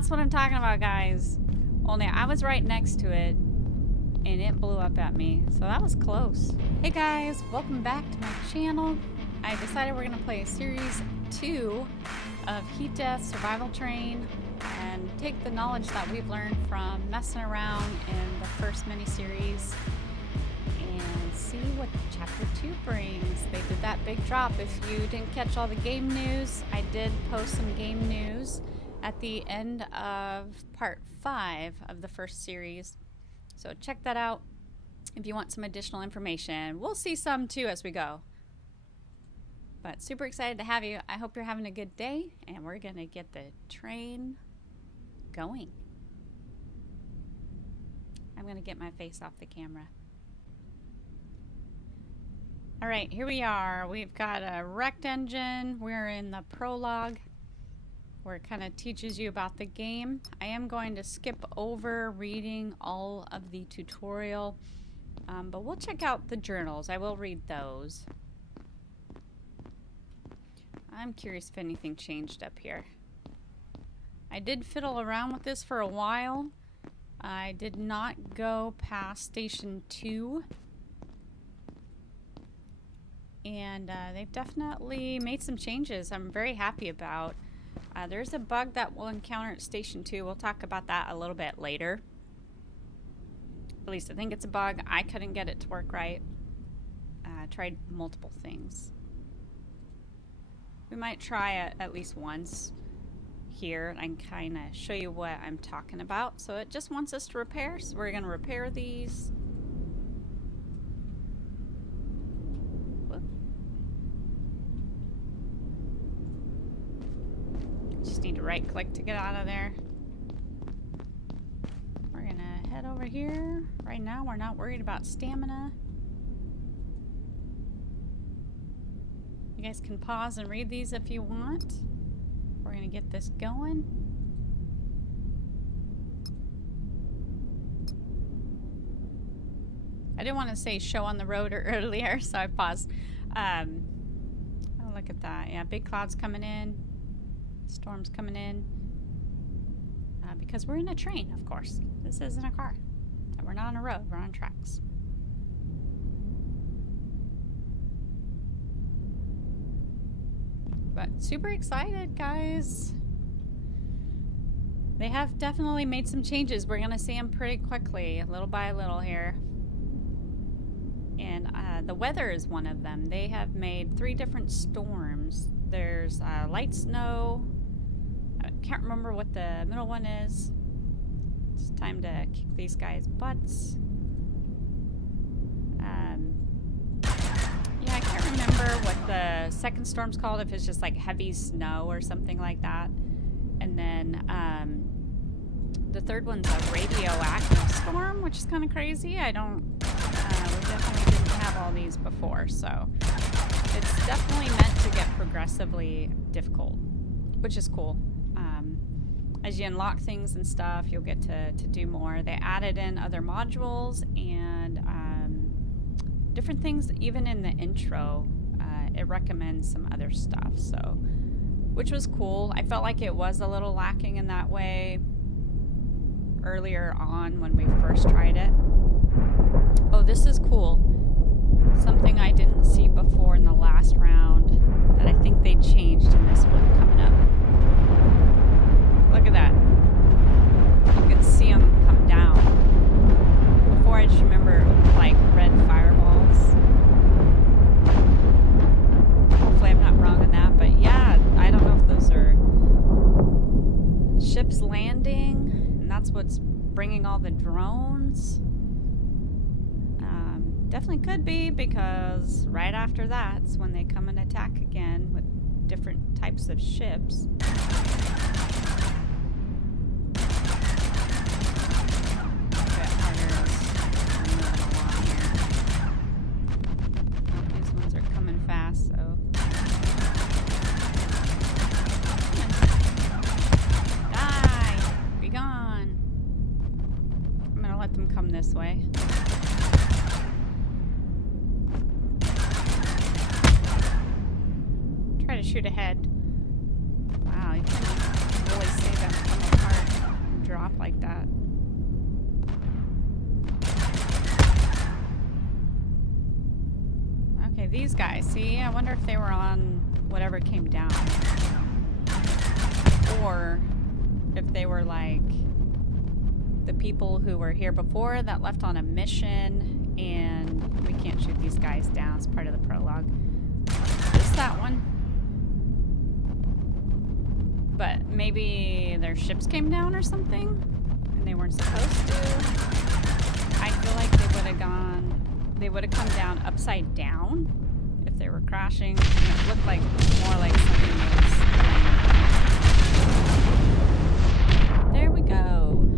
That's what I'm talking about, guys. Only I was right next to it, and it blew up at me. So that was close. Hey guys, welcome back to my channel. I decided we're going to play Series 2 of Heat Death Survival Train and take the knowledge that we've learned from messing around in the first mini-series and see what Chapter 2 brings. They did that big drop. If you didn't catch all the game news, I did post some game news at the end of Part 5 of the first series. So check that out if you want some additional information. We'll see some too as we go. But super excited to have you. I hope you're having a good day, and we're gonna get the train going. I'm gonna get my face off the camera. All right, here we are. We've got a wrecked engine. We're in the prologue, where it kind of teaches you about the game. I am going to skip over reading all of the tutorial, but we'll check out the journals. I will read those. I'm curious if anything changed up here. I did fiddle around with this for a while. I did not go past Station 2. And they've definitely made some changes I'm very happy about. There's a bug that we'll encounter at Station 2. We'll talk about that a little bit later. At least I think it's a bug. I couldn't get it to work right. I tried multiple things. We might try it at least once here and kind of show you what I'm talking about. So it just wants us to repair, so we're going to repair these. Whoop. Just need to right click to get out of there. We're going to head over here. Right now we're not worried about stamina. You guys can pause and read these if you want. We're going to get this going. I didn't want to say show on the road earlier, so I paused. Oh, look at that. Yeah, big clouds coming in. Storms coming in. Because we're in a train, of course. This isn't a car. And we're not on a road. We're on tracks. But super excited, guys. They have definitely made some changes. We're going to see them pretty quickly, little by little here. And the weather is one of them. They have made 3 different storms. There's light snow. I can't remember what the middle one is. It's time to kick these guys' butts. Yeah, I can't remember what the second storm's called, if it's just like heavy snow or something like that. And then the third one's a radioactive storm, which is kind of crazy. We definitely didn't have all these before, so it's definitely meant to get progressively difficult, which is cool. As you unlock things and stuff, you'll get to do more. They added in other modules and different things. Even in the intro, it recommends some other stuff, so which was cool. I felt like it was a little lacking in that way earlier on when we first tried it. Oh, this is cool. Something I didn't see before in the last round that I think they changed in this one coming up. Look at that. You can see them come down. Before, I just remember like red fireballs. Hopefully I'm not wrong on that, but yeah, I don't know if those are ships landing, and that's what's bringing all the drones. Definitely could be, because right after that's when they come and attack again with different types of ships. These ones are coming fast, so. Die! Be gone! I'm gonna let them come this way. Try to shoot ahead. Wow, you can really see them come apart. drop like that. Okay, these guys. See, I wonder if they were on whatever came down. Or if they were like the people who were here before that left on a mission, and we can't shoot these guys down. It's part of the prologue. Just that one. But maybe their ships came down or something, and they weren't supposed to. I feel like they would have come down upside down if they were crashing. And it looked like more like something was. There we go.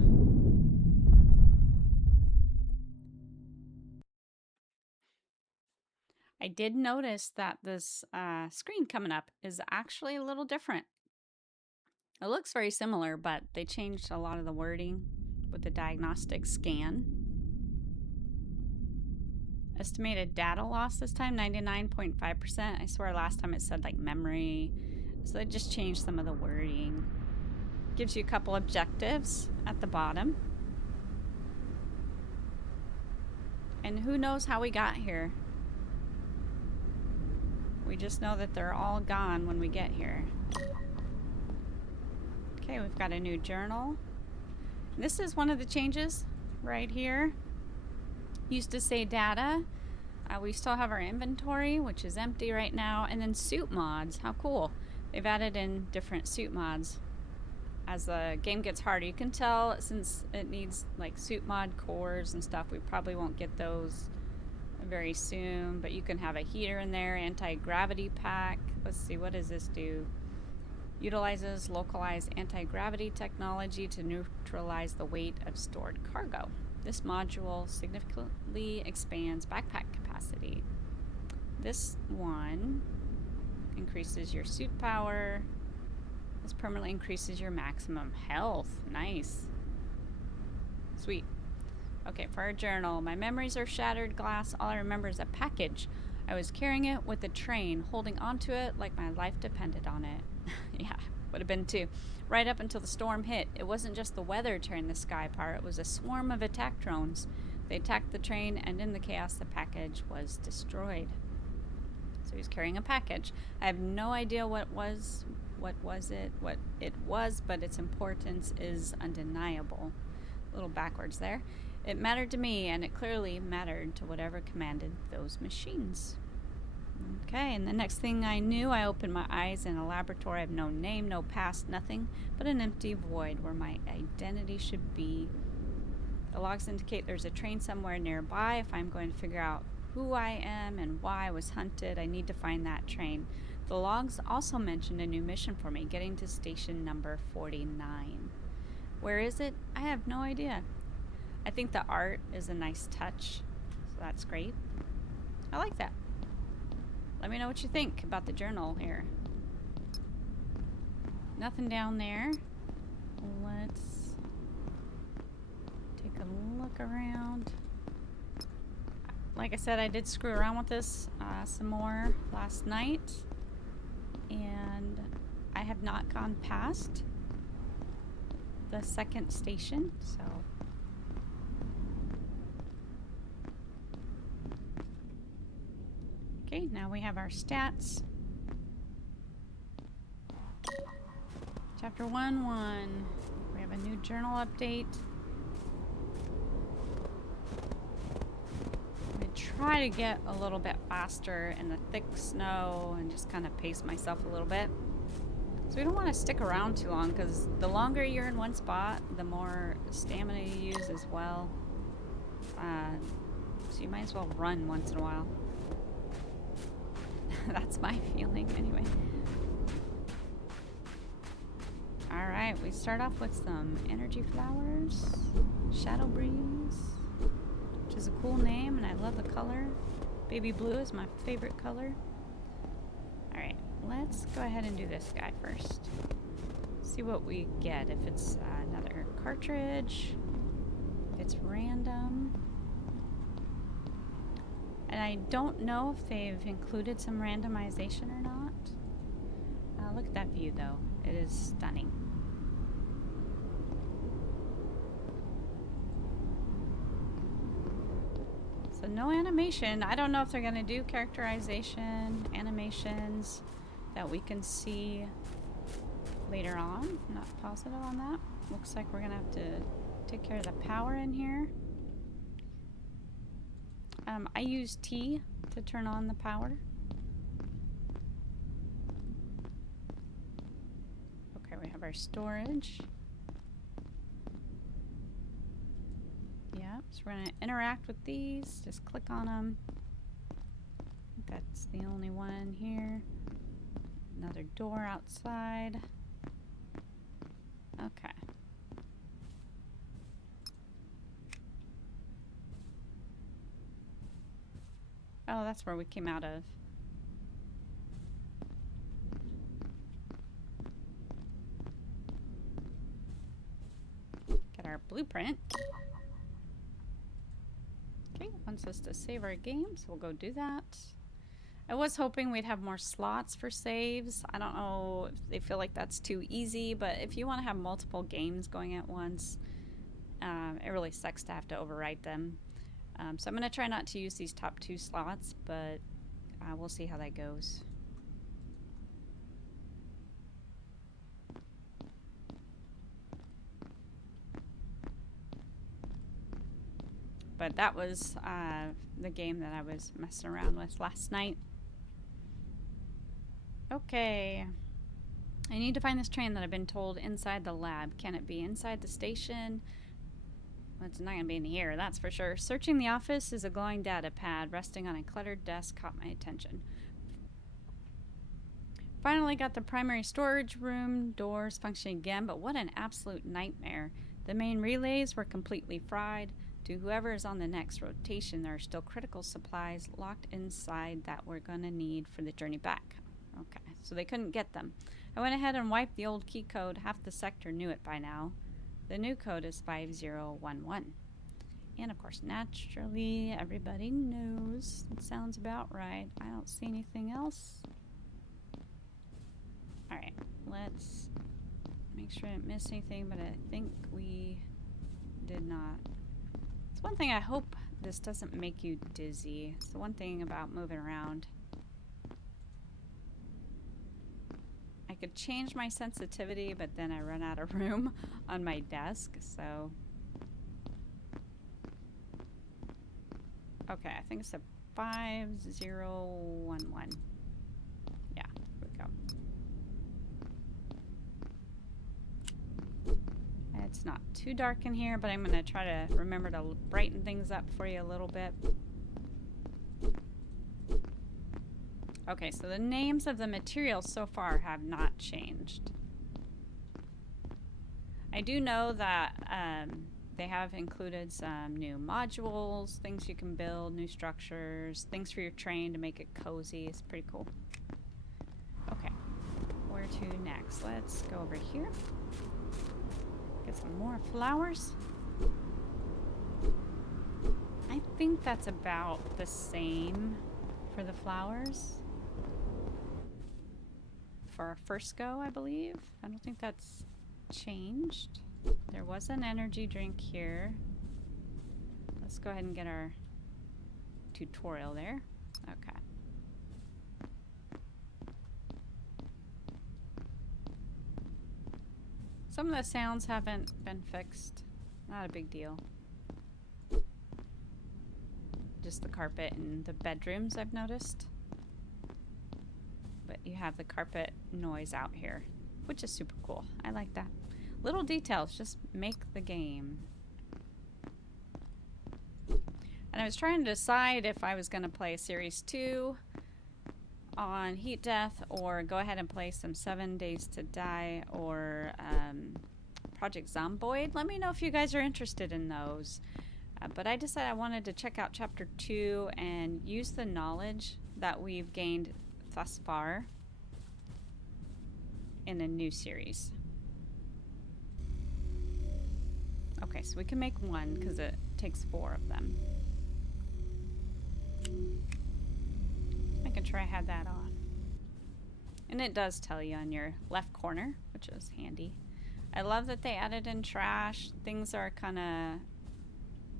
I did notice that this screen coming up is actually a little different. It looks very similar, but they changed a lot of the wording with the diagnostic scan. Estimated data loss this time, 99.5%. I swear last time it said like memory. So they just changed some of the wording. Gives you a couple objectives at the bottom. And who knows how we got here. We just know that they're all gone when we get here. Okay, we've got a new journal. This is one of the changes right here. Used to say data. We still have our inventory, which is empty right now. And then suit mods. How cool. They've added in different suit mods. As the game gets harder, you can tell since it needs like suit mod cores and stuff, we probably won't get those very soon. But you can have a heater in there, anti-gravity pack. Let's see, what does this do? Utilizes localized anti-gravity technology to neutralize the weight of stored cargo. This module significantly expands backpack capacity. This one increases your suit power. This permanently increases your maximum health. Nice. Sweet. Okay, for our journal. My memories are shattered glass. All I remember is a package. I was carrying it with the train, holding onto it like my life depended on it. Yeah, would have been too. Right up until the storm hit. It wasn't just the weather tearing the sky apart. It was a swarm of attack drones. They attacked the train, and in the chaos, the package was destroyed. So he's carrying a package. I have no idea what it was, but its importance is undeniable. A little backwards there. It mattered to me, and it clearly mattered to whatever commanded those machines. Okay, and the next thing I knew, I opened my eyes in a laboratory. I have no name, no past, nothing but an empty void where my identity should be. The logs indicate there's a train somewhere nearby. If I'm going to figure out who I am and why I was hunted, I need to find that train. The logs also mentioned a new mission for me, getting to station number 49. Where is it? I have no idea. I think the art is a nice touch, so that's great. I like that. Let me know what you think about the journal here. Nothing down there. Let's take a look around. Like I said, I did screw around with this some more last night, and I have not gone past the second station, so okay, now we have our stats. Chapter 1-1. We have a new journal update. I try to get a little bit faster in the thick snow and just kind of pace myself a little bit. So we don't want to stick around too long, because the longer you're in one spot, the more stamina you use as well. So you might as well run once in a while. That's my feeling anyway. Alright, we start off with some energy flowers. Shadow Breeze, which is a cool name, and I love the color. Baby blue is my favorite color. Alright, let's go ahead and do this guy first. See what we get. If it's another cartridge, if it's random. And I don't know if they've included some randomization or not. Look at that view though. It is stunning. So no animation. I don't know if they're going to do characterization, animations that we can see later on. Not positive on that. Looks like we're going to have to take care of the power in here. I use T to turn on the power. Okay, we have our storage. Yeah, so we're going to interact with these. Just click on them. I think that's the only one here. Another door outside. Okay. Oh, that's where we came out of. Get our blueprint. Okay, wants us to save our game, so we'll go do that. I was hoping we'd have more slots for saves. I don't know if they feel like that's too easy, but if you want to have multiple games going at once, it really sucks to have to overwrite them. So I'm going to try not to use these top 2 slots, but we'll see how that goes. But that was the game that I was messing around with last night. Okay. I need to find this train that I've been told inside the lab. Can it be inside the station? Well, it's not going to be in here, that's for sure. Searching the office is a glowing data pad resting on a cluttered desk caught my attention. Finally got the primary storage room doors functioning again, but what an absolute nightmare. The main relays were completely fried. To whoever is on the next rotation, there are still critical supplies locked inside that we're going to need for the journey back. Okay, so they couldn't get them. I went ahead and wiped the old key code. Half the sector knew it by now. The new code is 5011. And of course, naturally, everybody knows. It sounds about right. I don't see anything else. Alright, let's make sure I didn't miss anything, but I think we did not. It's one thing, I hope this doesn't make you dizzy. It's the one thing about moving around. I could change my sensitivity, but then I run out of room on my desk, so. Okay, I think it's a 5011. Yeah, here we go. It's not too dark in here, but I'm going to try to remember to brighten things up for you a little bit. Okay, so the names of the materials so far have not changed. I do know that they have included some new modules, things you can build, new structures, things for your train to make it cozy. It's pretty cool. Okay, where to next? Let's go over here. Get some more flowers. I think that's about the same for the flowers. For our first go, I believe. I don't think that's changed. There was an energy drink here. Let's go ahead and get our tutorial there. Okay. Some of the sounds haven't been fixed. Not a big deal. Just the carpet in the bedrooms, I've noticed. But you have the carpet noise out here, which is super cool. I like that. Little details just make the game. And I was trying to decide if I was going to play Series 2 on Heat Death or go ahead and play some 7 Days to Die or Project Zomboid. Let me know if you guys are interested in those. But I decided I wanted to check out Chapter 2 and use the knowledge that we've gained thus far in a new series. Okay, so we can make one because it takes 4 of them. Making sure I had that off. And it does tell you on your left corner, which is handy. I love that they added in trash. Things are kind of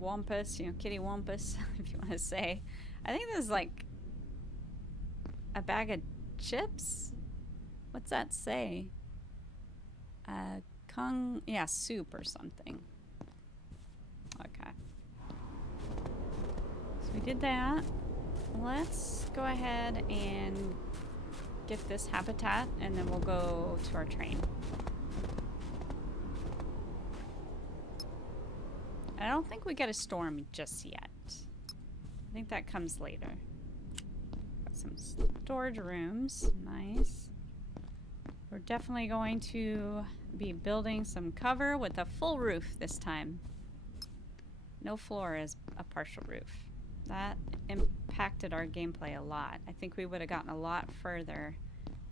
Wampus, you know, kitty wampus, if you want to say. I think this is like a bag of chips. What's that say? Yeah, soup or something. Okay. So we did that. Let's go ahead and get this habitat, and then we'll go to our train. I don't think we get a storm just yet. I think that comes later. Got some storage rooms. Nice. We're definitely going to be building some cover with a full roof this time. No floor is a partial roof. That impacted our gameplay a lot. I think we would have gotten a lot further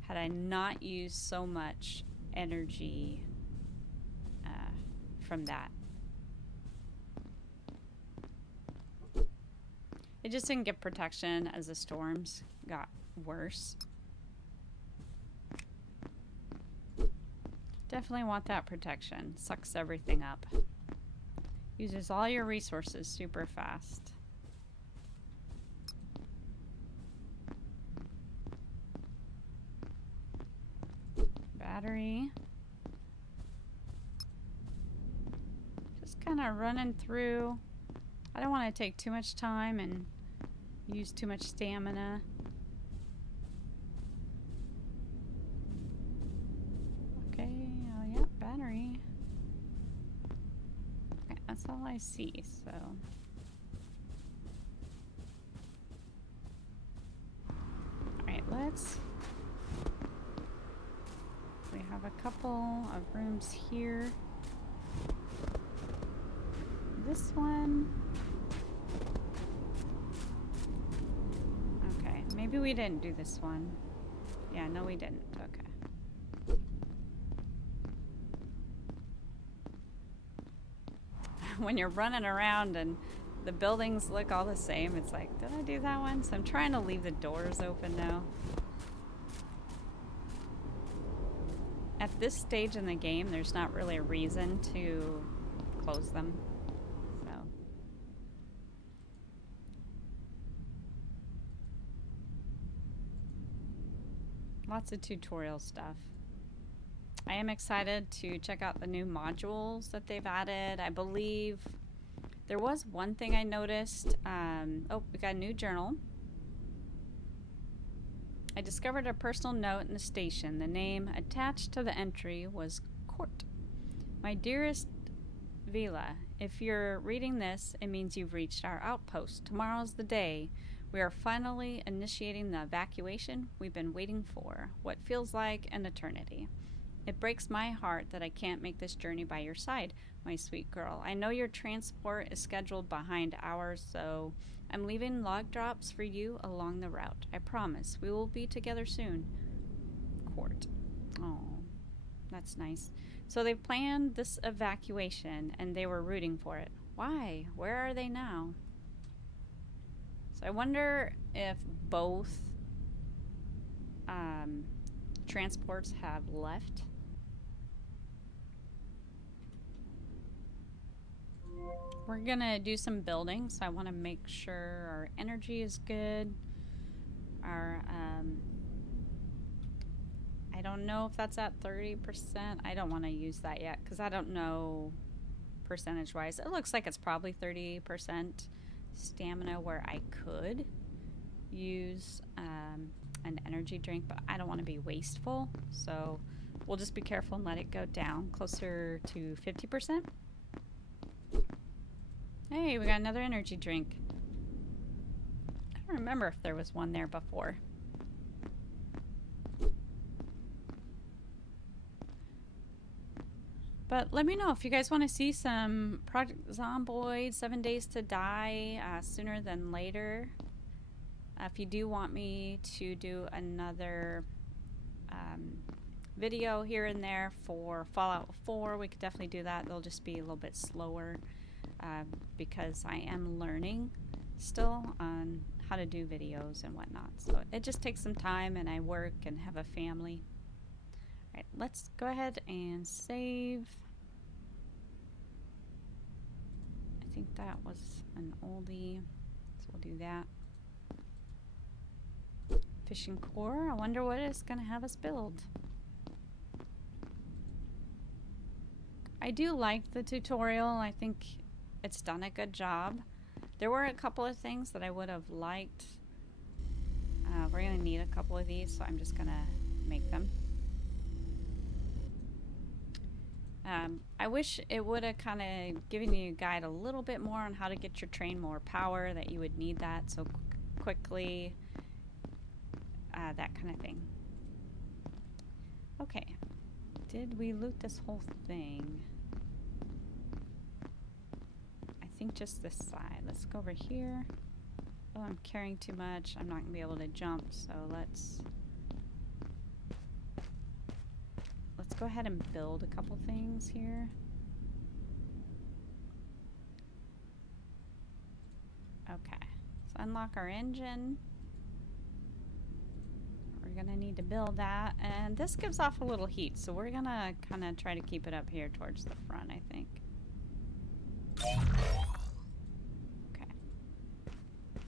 had I not used so much energy from that. It just didn't get protection as the storms got worse. Definitely want that protection. Sucks everything up. Uses all your resources super fast. Battery. Just kind of running through. I don't want to take too much time and use too much stamina. Okay, oh yeah, battery. Okay, that's all I see, so. Alright, we have a couple of rooms here. This one. Okay, maybe we didn't do this one. Yeah, no we didn't. Okay. When you're running around and the buildings look all the same, it's like, did I do that one? So I'm trying to leave the doors open now. At this stage in the game, there's not really a reason to close them. So. Lots of tutorial stuff. I am excited to check out the new modules that they've added. I believe there was one thing I noticed. Oh, we got a new journal. I discovered a personal note in the station. The name attached to the entry was Court. My dearest Vila, if you're reading this, it means you've reached our outpost. Tomorrow's the day. We are finally initiating the evacuation we've been waiting for, what feels like an eternity. It breaks my heart that I can't make this journey by your side, my sweet girl. I know your transport is scheduled behind ours, so I'm leaving log drops for you along the route. I promise we will be together soon. Court. Oh, that's nice. So they planned this evacuation and they were rooting for it. Why? Where are they now? So I wonder if both transports have left. We're gonna do some building, so I want to make sure our energy is good. Our I don't know if that's at 30%. I don't want to use that yet because I don't know percentage wise. It looks like it's probably 30% stamina where I could use an energy drink, but I don't want to be wasteful, so we'll just be careful and let it go down closer to 50%. Hey, we got another energy drink. I don't remember if there was one there before. But let me know if you guys want to see some Project Zomboid 7 Days to Die sooner than later. If you do want me to do another video here and there for Fallout 4, we could definitely do that. They'll just be a little bit slower because I am learning still on how to do videos and whatnot. So it just takes some time, and I work and have a family. Alright, let's go ahead and save. think that was an oldie, so we'll do that. Fishing core. I wonder what it's gonna have us build. I do like the tutorial. I think it's done a good job. There were a couple of things that I would have liked. We're gonna need a couple of these, so I'm just gonna make them. I wish it would have kind of given you a guide a little bit more on how to get your train more power, that you would need that so quickly. That kind of thing. Okay. Did we loot this whole thing? I think just this side. Let's go over here. Oh, I'm carrying too much. I'm not going to be able to jump, so let's go ahead and build a couple things here. Okay. Let's unlock our engine. We're going to need to build that. And this gives off a little heat, so we're going to kind of try to keep it up here towards the front, I think. Okay.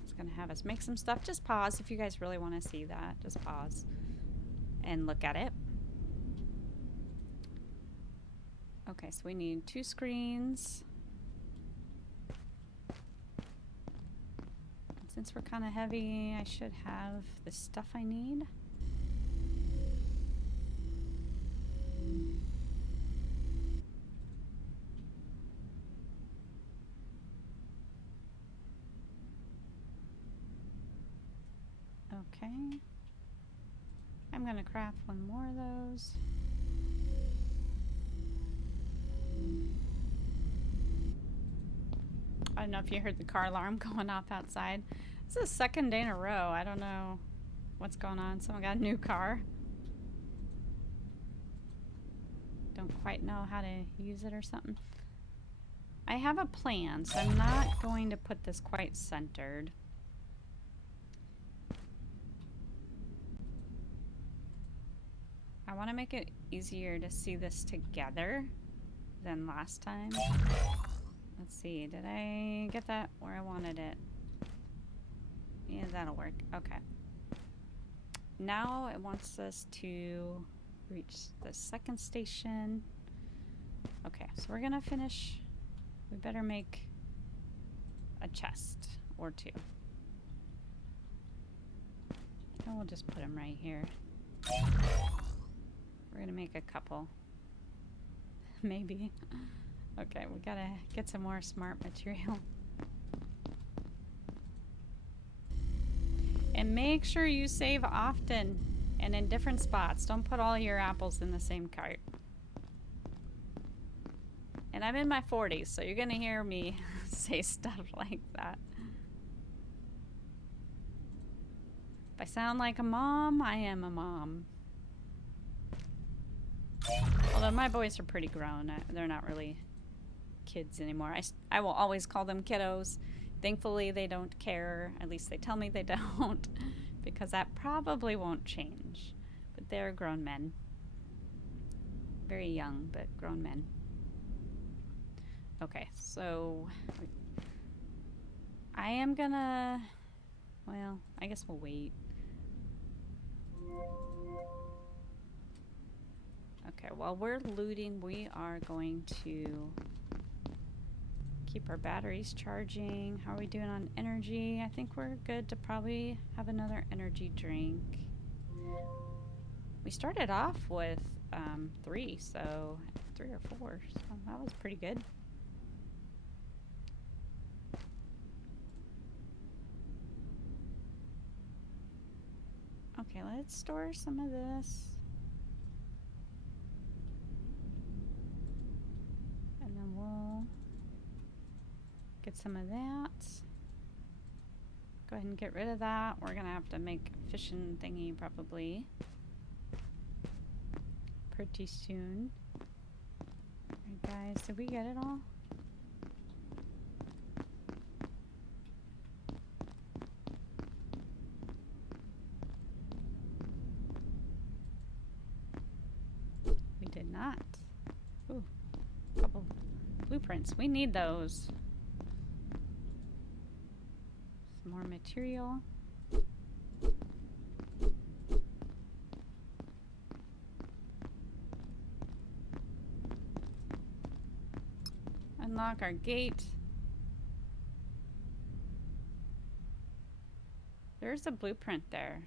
It's going to have us make some stuff. Just pause if you guys really want to see that. Just pause and look at it. Okay, so we need 2 screens. Since we're kind of heavy, I should have the stuff I need. Okay. I'm gonna craft one more of those. I don't know if you heard the car alarm going off outside. This is the second day in a row. I don't know what's going on. Someone got a new car. Don't quite know how to use it or something. I have a plan, so I'm not going to put this quite centered. I want to make it easier to see this together than last time. Let's see, did I get that where I wanted it? Yeah, that'll work. Okay. Now it wants us to reach the second station. Okay, so we're gonna finish. We better make a chest or 2. And we'll just put them right here. We're gonna make a couple. Maybe. Okay, we gotta get some more smart material. And make sure you save often and in different spots. Don't put all your apples in the same cart. And I'm in my 40s, so you're gonna hear me say stuff like that. If I sound like a mom, I am a mom. Although my boys are pretty grown. They're not really kids anymore. I will always call them kiddos. Thankfully, they don't care. At least they tell me they don't, because that probably won't change. But they're grown men. Very young, but grown men. Okay, so I am gonna, well, I guess we'll wait. Okay, while we're looting, we are going to keep our batteries charging. How are we doing on energy? I think we're good to probably have another energy drink. We started off with 3, so 3 or 4, so that was pretty good. Okay, let's store some of this. And then we'll get some of that. Go ahead and get rid of that. We're gonna have to make a fishing thingy probably pretty soon. Alright guys, did we get it all? We did not. Ooh, couple blueprints. We need those. material. Unlock our gate. There's a blueprint there.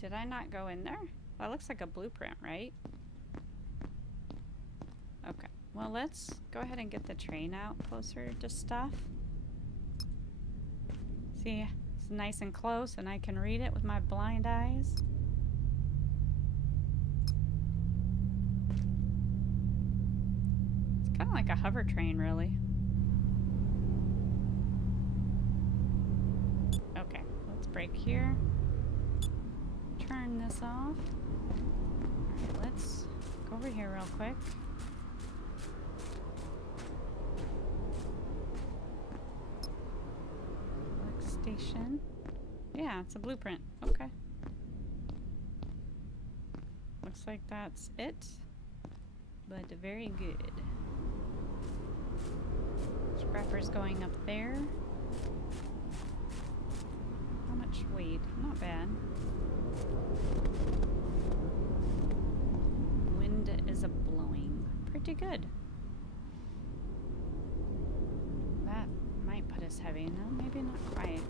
Did I not go in there? That looks like a blueprint, right? Okay. Well, let's go ahead and get the train out closer to stuff. See, it's nice and close and I can read it with my blind eyes. It's kind of like a hover train, really. Okay, let's brake here. Turn this off. Alright, let's go over here real quick. Workstation. Yeah, it's a blueprint. Okay. Looks like that's it. But very good. Scrapper's going up there. How much weight? Not bad. Wind is a blowing. Pretty good. That might put us heavy. No, maybe not quite.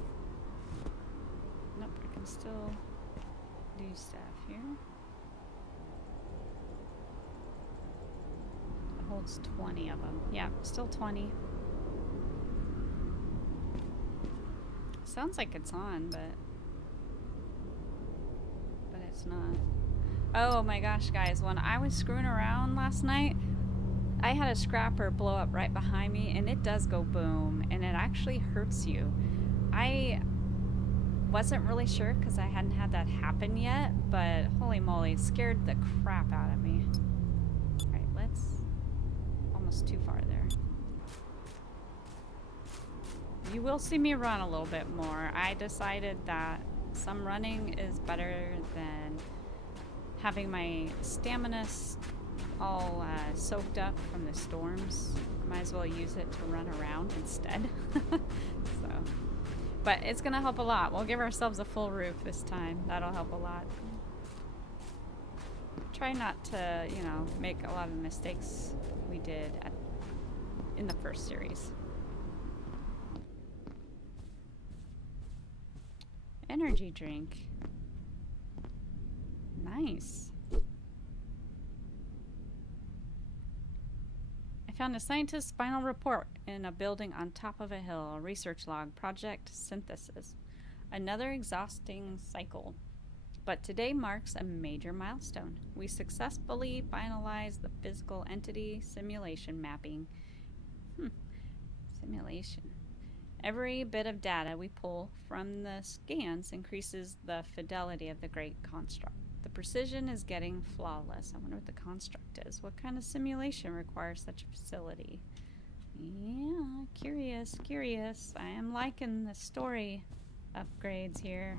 Nope, I can still do stuff here. It holds 20 of them. Yeah, still 20. Sounds like it's on, but it's not. Oh my gosh, guys, when I was screwing around last night, I had a scrapper blow up right behind me, and it does go boom, and it actually hurts you. I wasn't really sure because I hadn't had that happen yet, but holy moly, it scared the crap out of me. Alright, let's... almost too far there. You will see me run a little bit more. I decided that some running is better than having my stamina all soaked up from the storms. Might as well use it to run around instead. So, but it's gonna help a lot. We'll give ourselves a full roof this time. That'll help a lot. Try not to, you know, make a lot of the mistakes we did in the first series. Energy drink. Nice. I found a scientist's final report in a building on top of a hill. A research log. Project Synthesis. Another exhausting cycle. But today marks a major milestone. We successfully finalized the physical entity simulation mapping. Simulation. Every bit of data we pull from the scans increases the fidelity of the great construct. The precision is getting flawless. I wonder what the construct is. What kind of simulation requires such a facility? Yeah, curious, curious. I am liking the story upgrades here.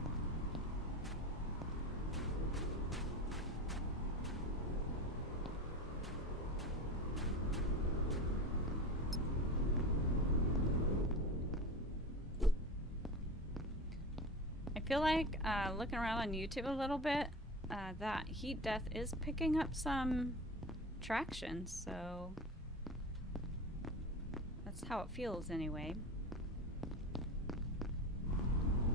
I feel like looking around on YouTube a little bit, that heat death is picking up some traction, so that's how it feels anyway.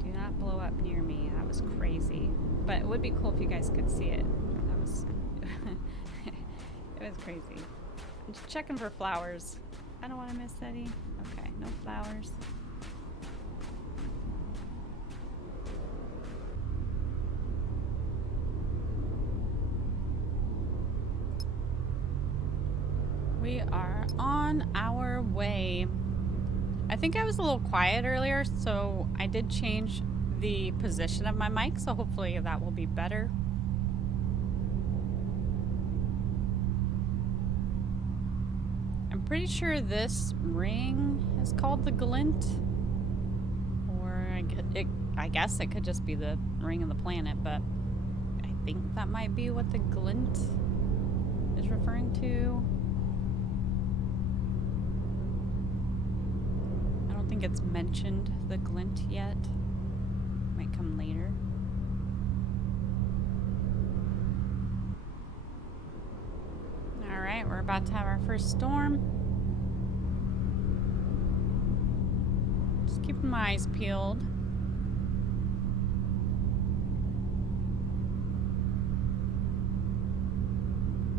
Do not blow up near me. That was crazy. But it would be cool if you guys could see it. That was it was crazy. I'm just checking for flowers. I don't want to miss any. Okay, no flowers. We are on our way. I think I was a little quiet earlier, so I did change the position of my mic, so hopefully that will be better. I'm pretty sure this ring is called the glint, or I guess it could just be the ring of the planet, but I think that might be what the glint is referring to. think it's mentioned the glint yet. Might come later. Alright, we're about to have our first storm. Just keeping my eyes peeled.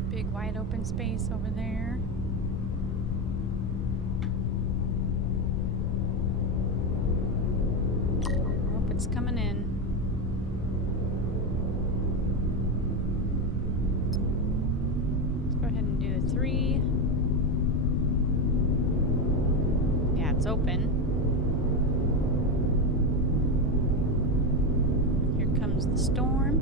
Big wide open space over there. Hope it's coming in. Let's go ahead and do a 3. Yeah, it's open. Here comes the storm.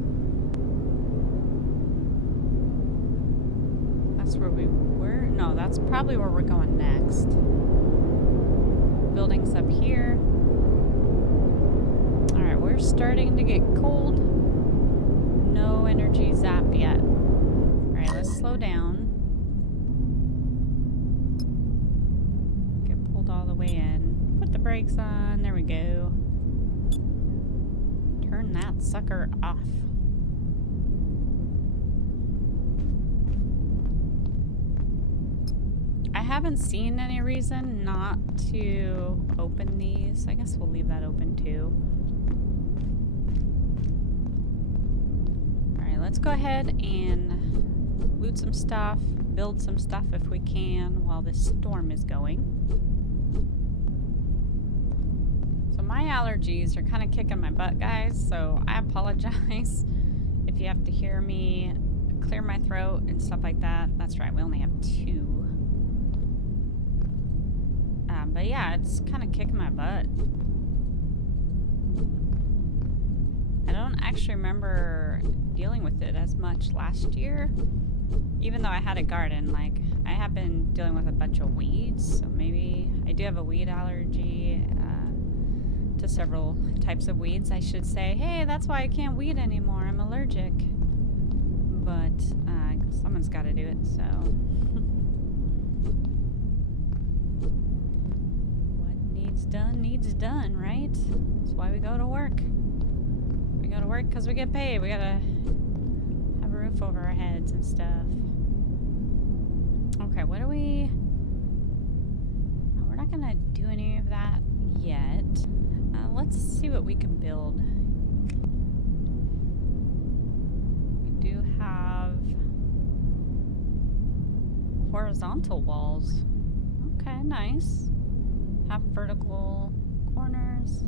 That's where we were. No, that's probably where we're going next. Buildings up here. Alright, we're starting to get cold. No energy zap yet. Alright, let's slow down. Get pulled all the way in. Put the brakes on. There we go. Turn that sucker off. I haven't seen any reason not to open these. I guess we'll leave that open too. Alright, let's go ahead and loot some stuff, build some stuff if we can while this storm is going. So my allergies are kind of kicking my butt, guys, so I apologize if you have to hear me clear my throat and stuff like that. That's right, we only have 2. But yeah, it's kind of kicking my butt. I don't actually remember dealing with it as much last year. Even though I had a garden, like, I have been dealing with a bunch of weeds. So maybe I do have a weed allergy to several types of weeds, I should say. Hey, that's why I can't weed anymore. I'm allergic. But someone's got to do it, so... needs done, right? That's why we go to work. We go to work because we get paid. We gotta have a roof over our heads and stuff. Okay, what do we... No, we're not gonna do any of that yet. Let's see what we can build. We do have horizontal walls. Okay, nice. Have vertical corners.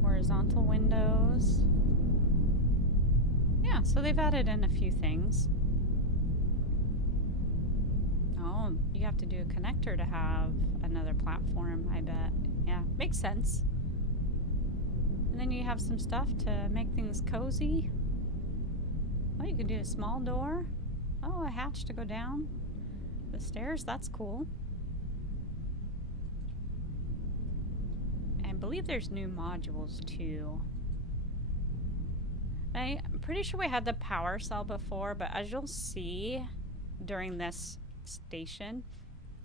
Horizontal windows. Yeah, so they've added in a few things. Oh, you have to do a connector to have another platform, I bet. Yeah, makes sense. And then you have some stuff to make things cozy. Oh, you can do a small door. Oh, a hatch to go down the stairs. That's cool. I believe there's new modules too. I'm pretty sure we had the power cell before, but as you'll see during this station,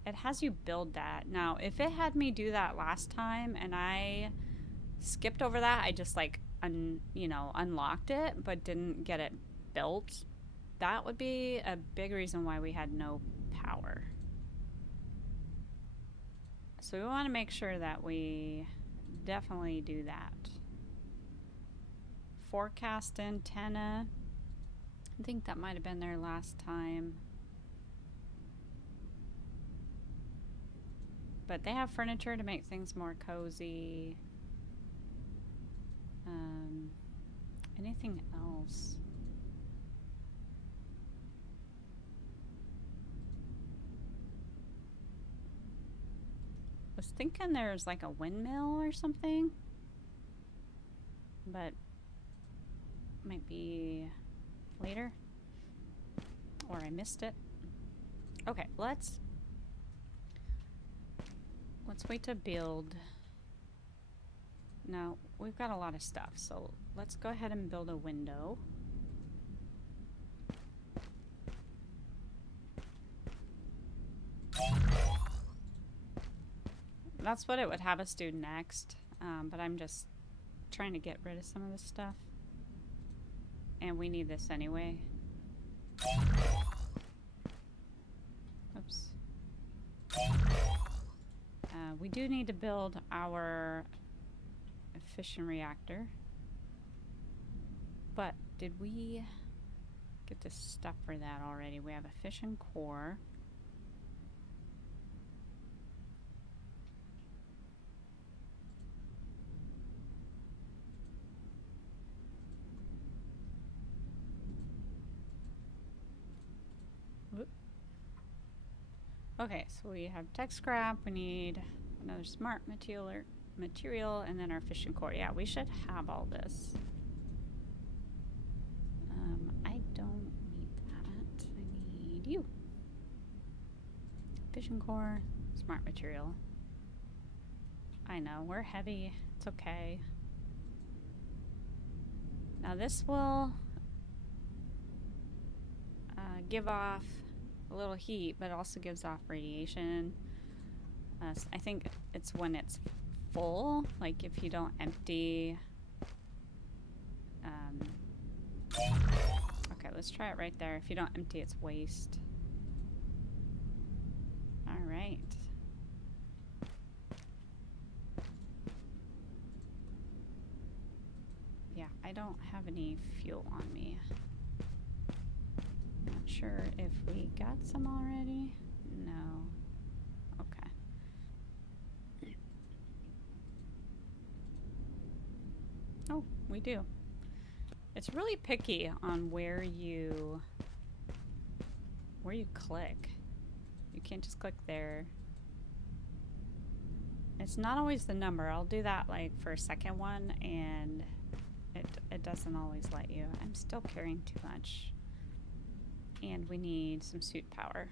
it has you build that. Now, if it had me do that last time and I skipped over that, I just like unlocked it but didn't get it built, that would be a big reason why we had no power. So we want to make sure that we definitely do that. Forecast antenna. I think that might have been there last time. But they have furniture to make things more cozy. Anything else? I was thinking there's like a windmill or something, but might be later, or I missed it. Okay, let's wait to build. Now, we've got a lot of stuff, so let's go ahead and build a window. that's what it would have us do next. But I'm just trying to get rid of some of this stuff. And we need this anyway. Oops. We do need to build our fission reactor. But did we get the stuff for that already? We have a fission core. Whoop. Okay, so we have tech scrap. We need another smart material, and then our fission core. Yeah, we should have all this. I don't need that. I need you. Fission core, smart material. I know, we're heavy. It's okay. Now this will give off a little heat, but it also gives off radiation. So I think it's when it's full, like if you don't empty. Okay, let's try it right there. If you don't empty, it's waste. All right. Yeah, I don't have any fuel on me. Not sure if we got some already. No. Okay. Oh, we do. It's really picky on where you click. You can't just click there. It's not always the number. I'll do that like for a second one, and it doesn't always let you. I'm still carrying too much. And we need some suit power.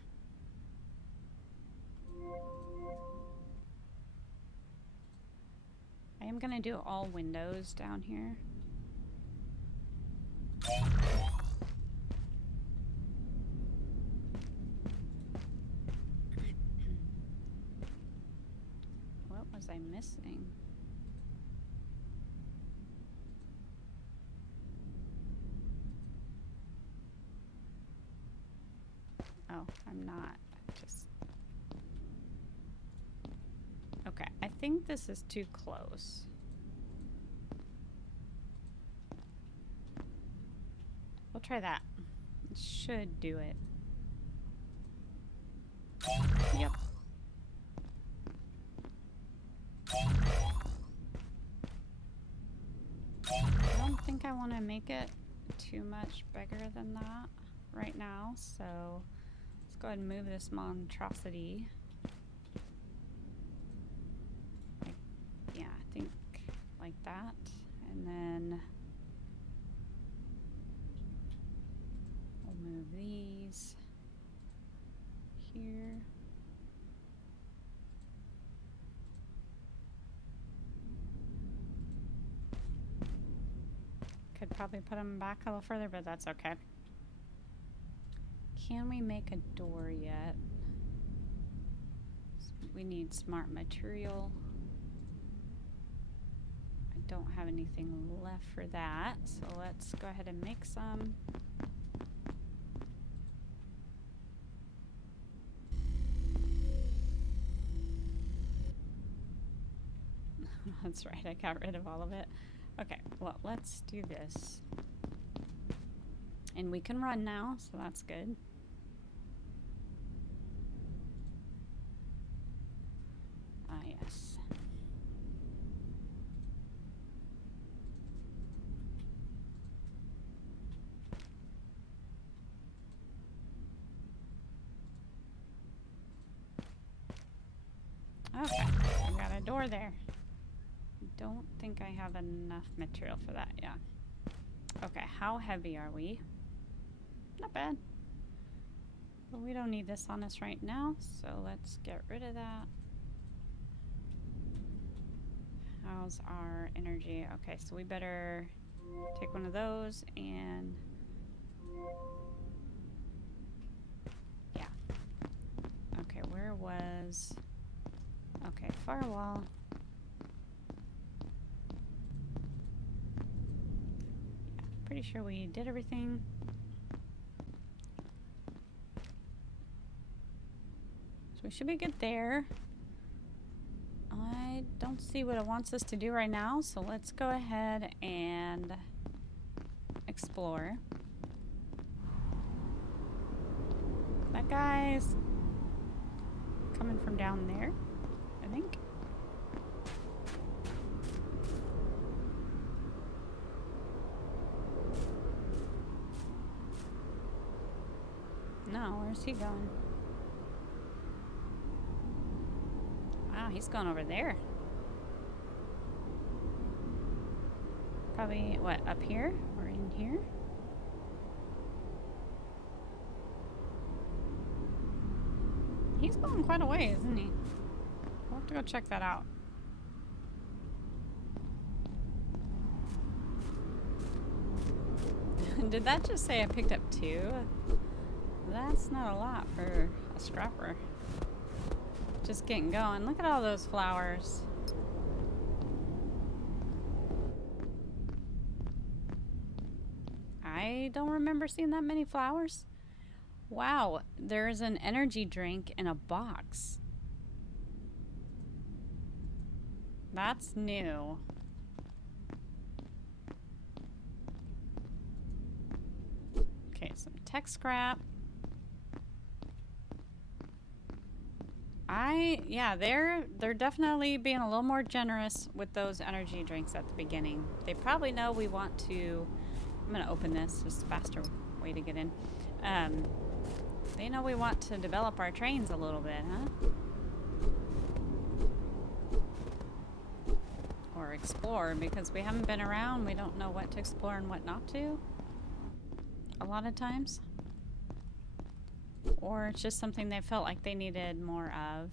I am gonna do all windows down here. What was I missing? Oh, I'm not. Just... Okay, I think this is too close. We'll try that. It should do it. Yep. I don't think I want to make it too much bigger than that right now, so let's go ahead and move this monstrosity. Like, yeah, I think like that, and then we'll move these here. Could probably put them back a little further, but that's okay. Can we make a door yet? We need smart material. I don't have anything left for that, so let's go ahead and make some. That's right, I got rid of all of it. Okay, well, let's do this. And we can run now, so that's good. Ah, yes. Okay, we got a door there. Don't think I have enough material for that, yeah. Okay, how heavy are we? Not bad. But we don't need this on us right now, so let's get rid of that. How's our energy? Okay, so we better take one of those and... yeah. Okay, where was... Okay, firewall. Yeah, pretty sure we did everything. So we should be good there. I don't see what it wants us to do right now, so let's go ahead and explore. That guy's coming from down there, I think. No, where's he going? Wow, he's going over there. Probably, what, up here or in here? He's going quite a way, isn't he? We'll have to go check that out. Did that just say I picked up 2? That's not a lot for a scrapper. Just getting going. Look at all those flowers. I don't remember seeing that many flowers. Wow, there's an energy drink in a box. That's new. Okay, some tech scrap. Yeah, they're definitely being a little more generous with those energy drinks at the beginning. They probably know we want to. I'm gonna open this, just a faster way to get in. They know we want to develop our trains a little bit, huh? Or explore, because we haven't been around. We don't know what to explore and what not to. A lot of times. Or it's just something they felt like they needed more of.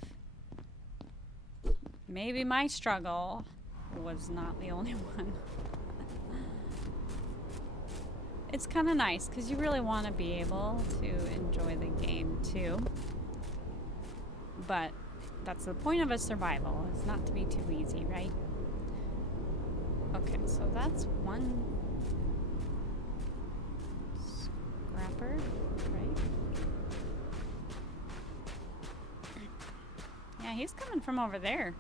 Maybe my struggle was not the only one. It's kind of nice because you really want to be able to enjoy the game too. But that's the point of a survival. It's not to be too easy, right? Okay, so that's one scrapper, right? Yeah, he's coming from over there.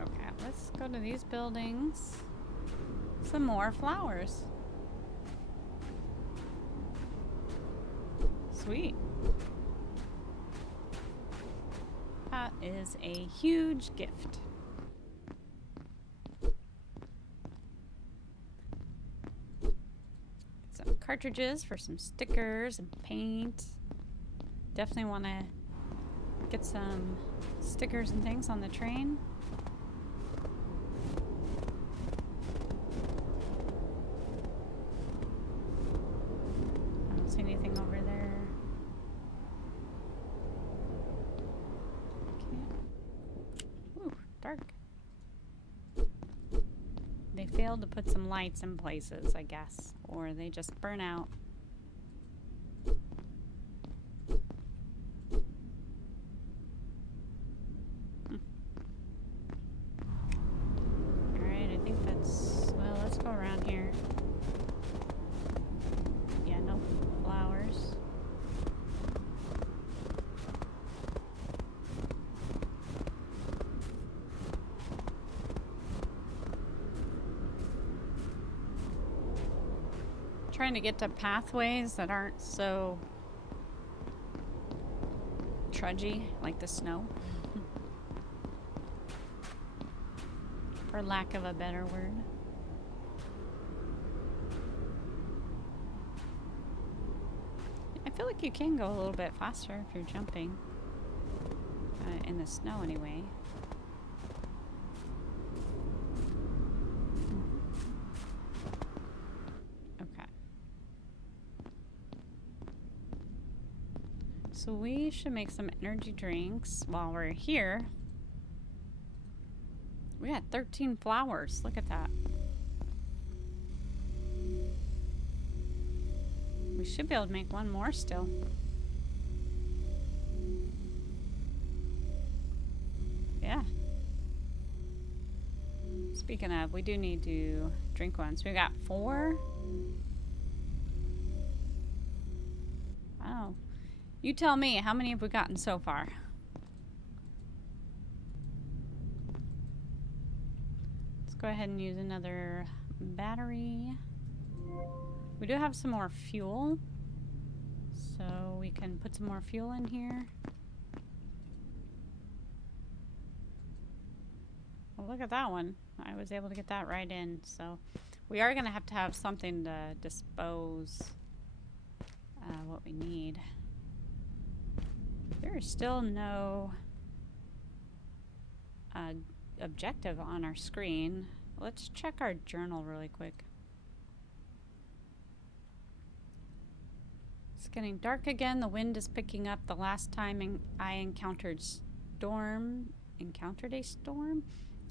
Okay, let's go to these buildings. Some more flowers. Sweet. That is a huge gift. Some cartridges for some stickers and paint. Definitely want to get some stickers and things on the train. I don't see anything over there. Okay. Ooh, dark. They failed to put some lights in places, I guess. Or they just burn out. Alright, I think that's... Well, let's go around here. Yeah, no flowers. Trying to get to pathways that aren't so trudgy, like the snow. For lack of a better word. I feel like you can go a little bit faster if you're jumping. In the snow anyway. So we should make some energy drinks while we're here. We got 13 flowers. Look at that. We should be able to make one more still. Yeah. Speaking of, we do need to drink one. So we got 4. Oh. You tell me, how many have we gotten so far? Let's go ahead and use another battery. We do have some more fuel, so we can put some more fuel in here. Well, look at that one. I was able to get that right in, so we are going to have something to dispose what we need. There is still no objective on our screen. Let's check our journal really quick. It's getting dark again. The wind is picking up. The last time I encountered a storm,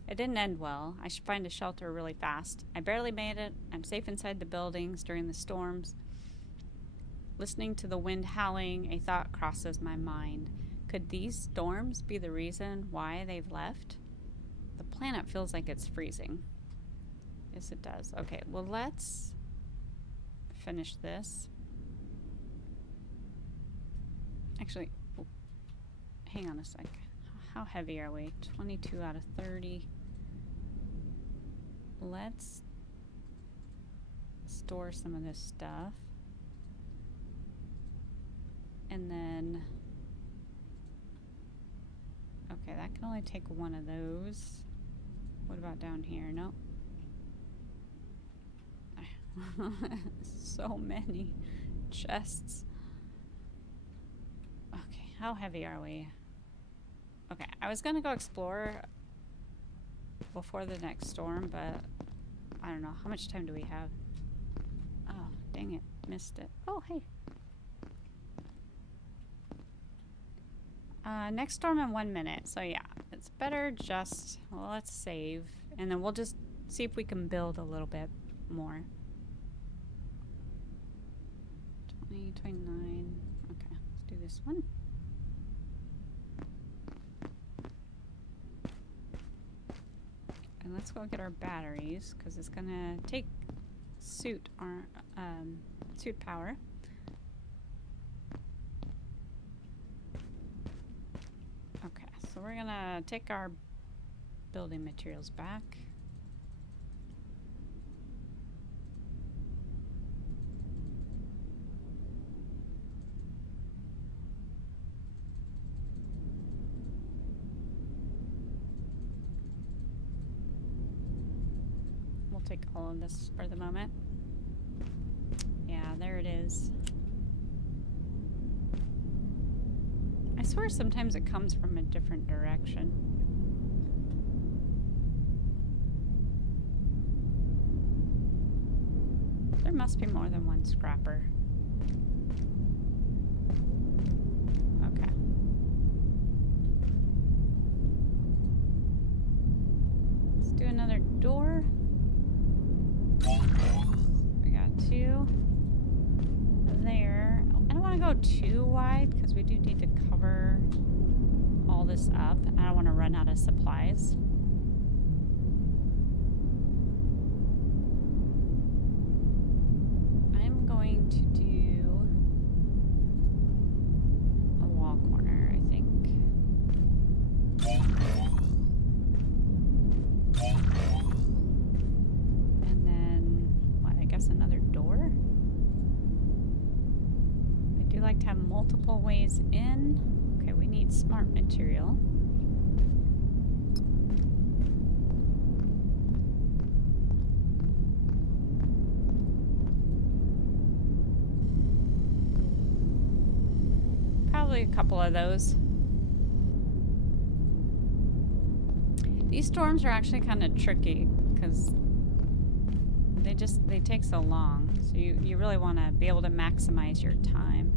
it didn't end well. I should find a shelter really fast. I barely made it. I'm safe inside the buildings during the storms. Listening to the wind howling, a thought crosses my mind. Could these storms be the reason why they've left? The planet feels like it's freezing. Yes, it does. Okay, well, let's finish this. Actually, hang on a sec. How heavy are we? 22 out of 30. Let's store some of this stuff. And then, okay, that can only take one of those. What about down here? Nope. So many chests. Okay, how heavy are we? Okay, I was gonna go explore before the next storm, but I don't know. How much time do we have? Oh, dang it. Missed it. Oh, hey. Next storm in 1 minute. So yeah, it's better just, well, let's save. And then we'll just see if we can build a little bit more. 20, 29. Okay, let's do this one. And let's go get our batteries, because it's gonna take suit power. Okay, so we're gonna take our building materials back. We'll take all of this for the moment. Yeah, there it is. I swear sometimes it comes from a different direction. There must be more than one scrapper. Okay. Let's do another door. We got 2 there. I don't want to go too wide because we do need to cover all this up. I don't want to run out of supplies. I'm going to do a wall corner, I think. And then, what, I guess another door? I do like to have multiple ways in. Okay, we need smart material. Probably a couple of those. These storms are actually kind of tricky because they take so long. So you really want to be able to maximize your time.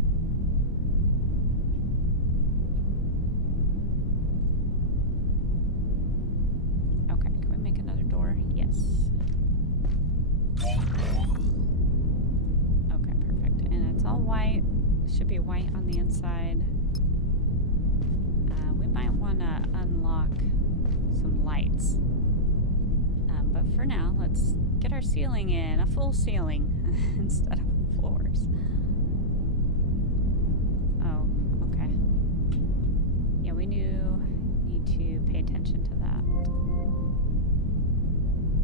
Should be white on the inside. We might want to unlock some lights. But for now, let's get our ceiling in. A full ceiling instead of floors. Oh, okay. Yeah, we need to pay attention to that.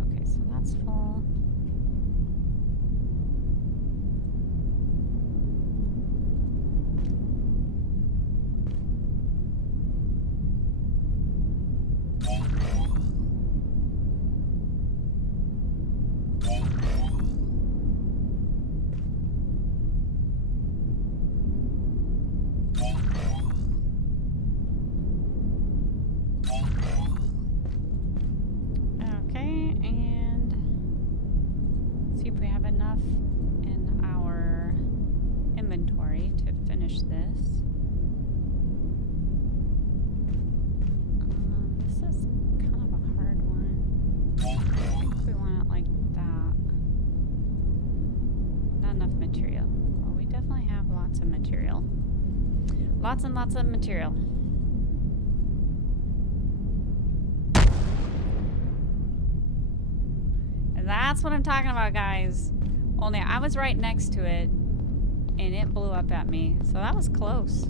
Okay, so that's full. Okay, and see if we have enough in our inventory to finish this. This is kind of a hard one. I think we want it like that. Not enough material. Well, we definitely have lots of material. Lots and lots of material. And that's what I'm talking about, guys. Only I was right next to it, and it blew up at me. So that was close.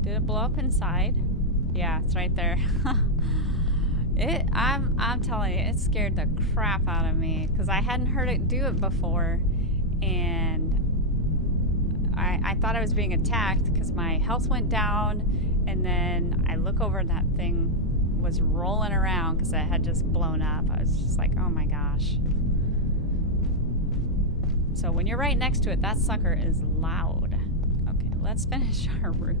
Did it blow up inside? Yeah, it's right there. I'm telling you, it scared the crap out of me because I hadn't heard it do it before, and I thought I was being attacked because my health went down, and then I look over and that thing was rolling around because it had just blown up. I was just like, oh my gosh. So when you're right next to it, that sucker is loud. Okay, let's finish our roof.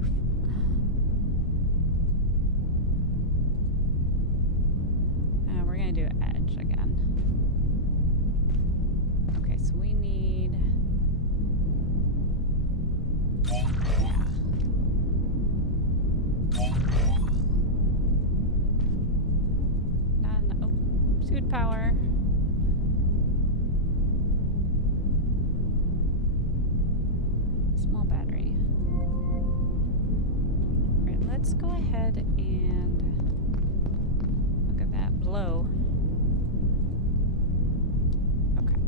We're gonna do edge again. Okay, so we need... Yeah. Oh, suit power. Small battery. Right, let's go ahead and look at that blow. Okay.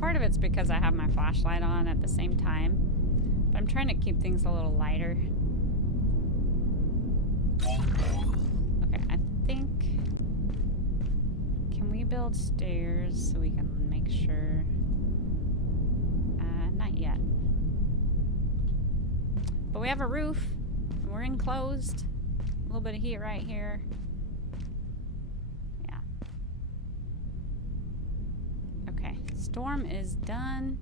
Part of it's because I have my flashlight on at the same time, but I'm trying to keep things a little lighter. Okay, I think... Can we build stairs so we can make sure? Not yet. But we have a roof. We're enclosed. A little bit of heat right here. Yeah. Okay, storm is done.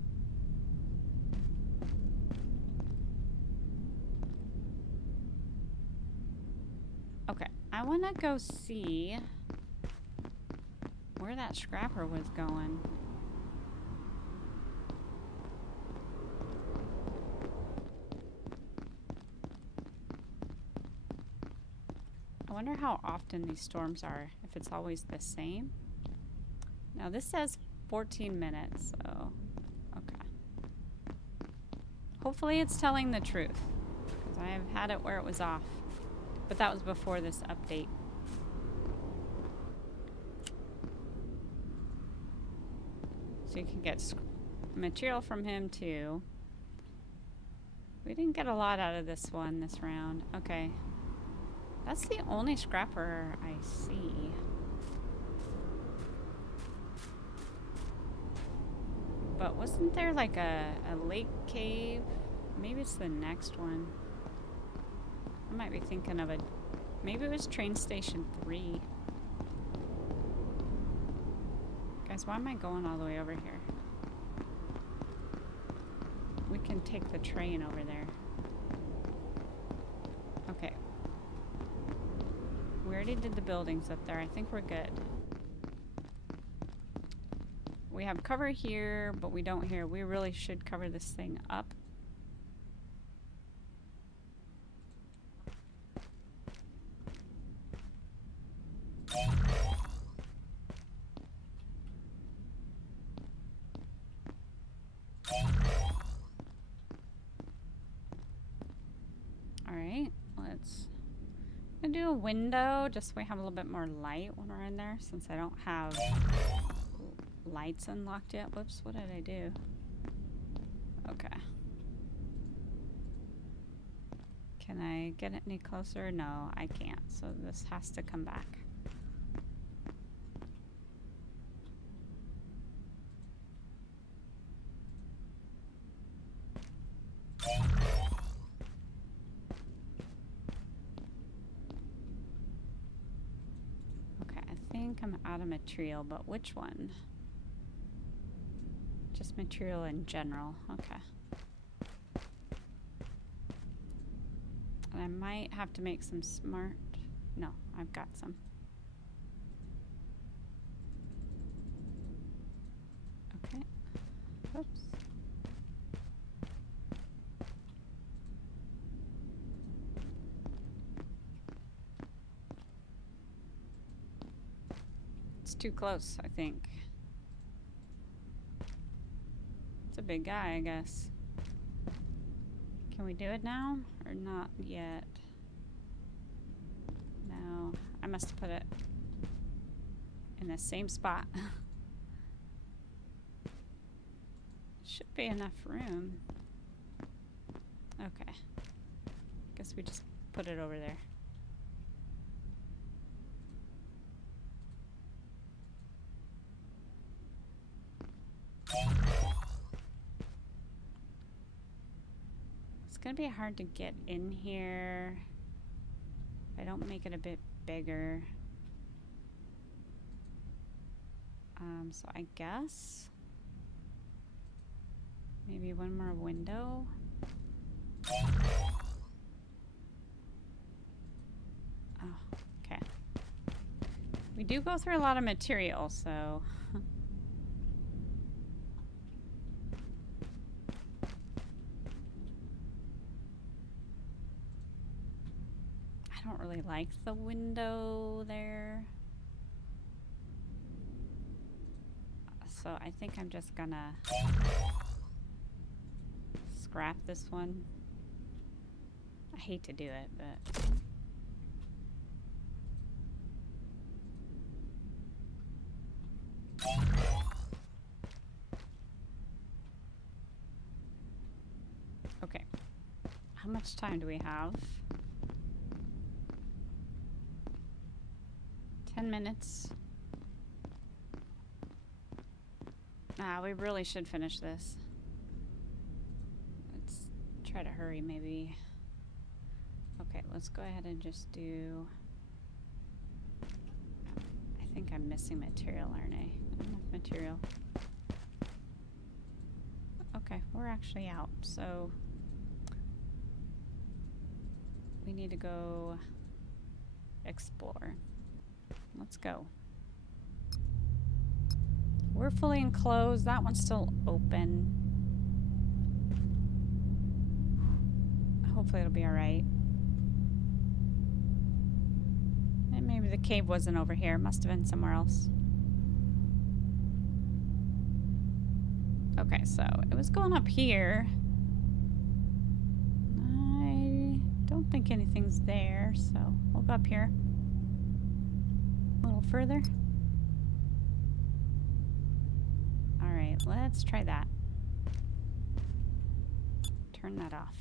Okay, I want to go see where that scrapper was going. I wonder how often these storms are, if it's always the same. Now this says 14 minutes, so okay. Hopefully it's telling the truth, because I have had it where it was off. But that was before this update. So you can get material from him too. We didn't get a lot out of this one this round. Okay. That's the only scrapper I see. But wasn't there like a lake cave? Maybe it's the next one. I might be thinking of maybe it was train station 3. Guys, why am I going all the way over here? We can take the train over there. Okay. We already did the buildings up there. I think we're good. We have cover here, but we don't here. We really should cover this thing up. let's do a window just so we have a little bit more light when we're in there, since I don't have lights unlocked yet. Whoops, what did I do? Okay. Can I get it any closer? No, I can't. So this has to come back. Okay, I think I'm out of material, but which one? Just material in general. Okay. And I might have to make some smart... No, I've got some. Okay. Oops. It's too close, I think. It's a big guy, I guess. Can we do it now? Or not yet? No. I must have put it in the same spot. Should be enough room. Okay. Guess we just put it over there. It's gonna be hard to get in here if I don't make it a bit bigger. So I guess maybe one more window. Oh, okay. We do go through a lot of material, so I don't really like the window there. So I think I'm just gonna scrap this one. I hate to do it, but okay. How much time do we have? 10 minutes. We really should finish this. Let's try to hurry, maybe. Okay, let's go ahead and just do... I think I'm missing material, aren't I? Not enough material. Okay, we're actually out, so... we need to go explore. Let's go. We're fully enclosed. That one's still open. Hopefully it'll be alright. And maybe the cave wasn't over here. It must have been somewhere else. Okay, so it was going up here. I don't think anything's there, so we'll go up here. A little further. Alright, let's try that. Turn that off.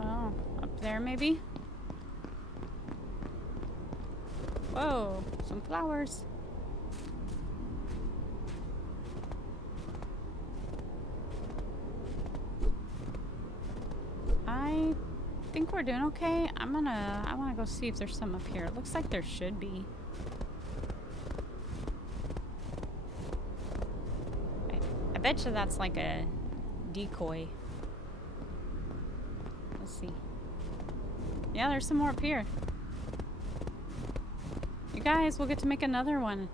Oh, up there maybe? Whoa, some flowers. I think we're doing okay. I wanna go see if there's some up here. It looks like there should be. I bet you that's like a decoy. Let's see. Yeah, there's some more up here. You guys, we'll get to make another one.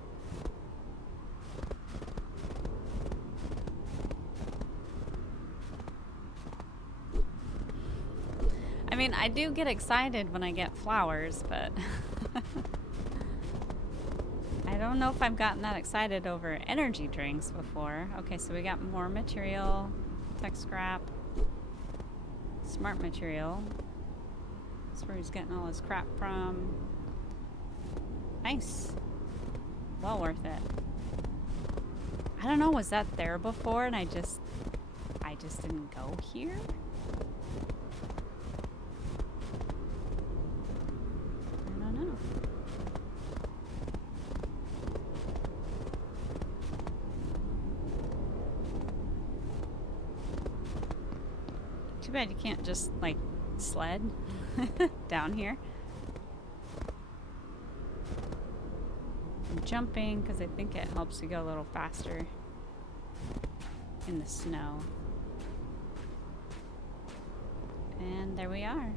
I mean, I do get excited when I get flowers, but I don't know if I've gotten that excited over energy drinks before. Okay, so we got more material, tech scrap, smart material. That's where he's getting all his crap from. Nice. Well worth it. I don't know, was that there before and I just didn't go here? I don't know. Too bad you can't just, like, sled down here. I'm jumping because I think it helps you go a little faster in the snow. And there we are.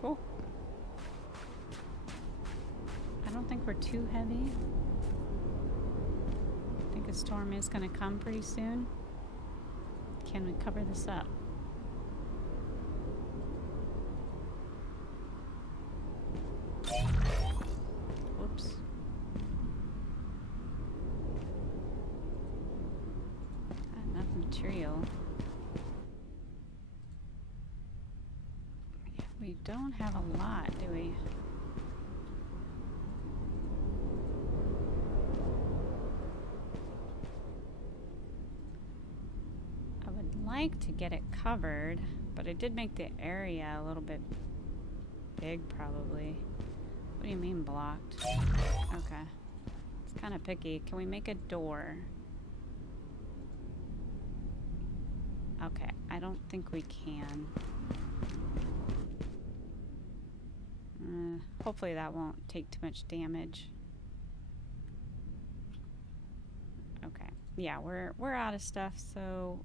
Cool. I don't think we're too heavy. I think a storm is going to come pretty soon. Can we cover this up? Whoops. Not enough material. Yeah, we don't have a lot, do we? I would like to get it covered, but I did make the area a little bit big, probably. What do you mean blocked? Okay. It's kind of picky. Can we make a door? Okay, I don't think we can. Hopefully that won't take too much damage. Okay. Yeah, we're out of stuff, so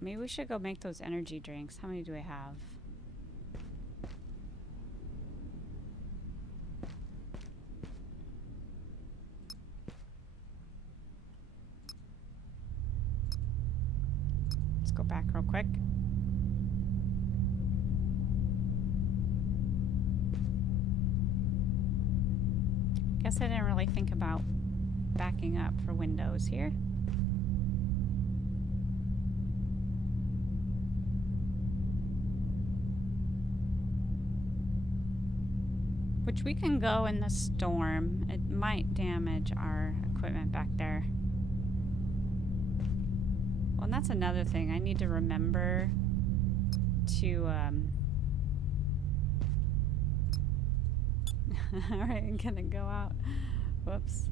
maybe we should go make those energy drinks. How many do I have? Let's go back real quick. Guess I didn't really think about backing up for windows here. Which we can go in the storm. It might damage our equipment back there. Well, and that's another thing. I need to remember to, Alright, I'm gonna go out. Whoops.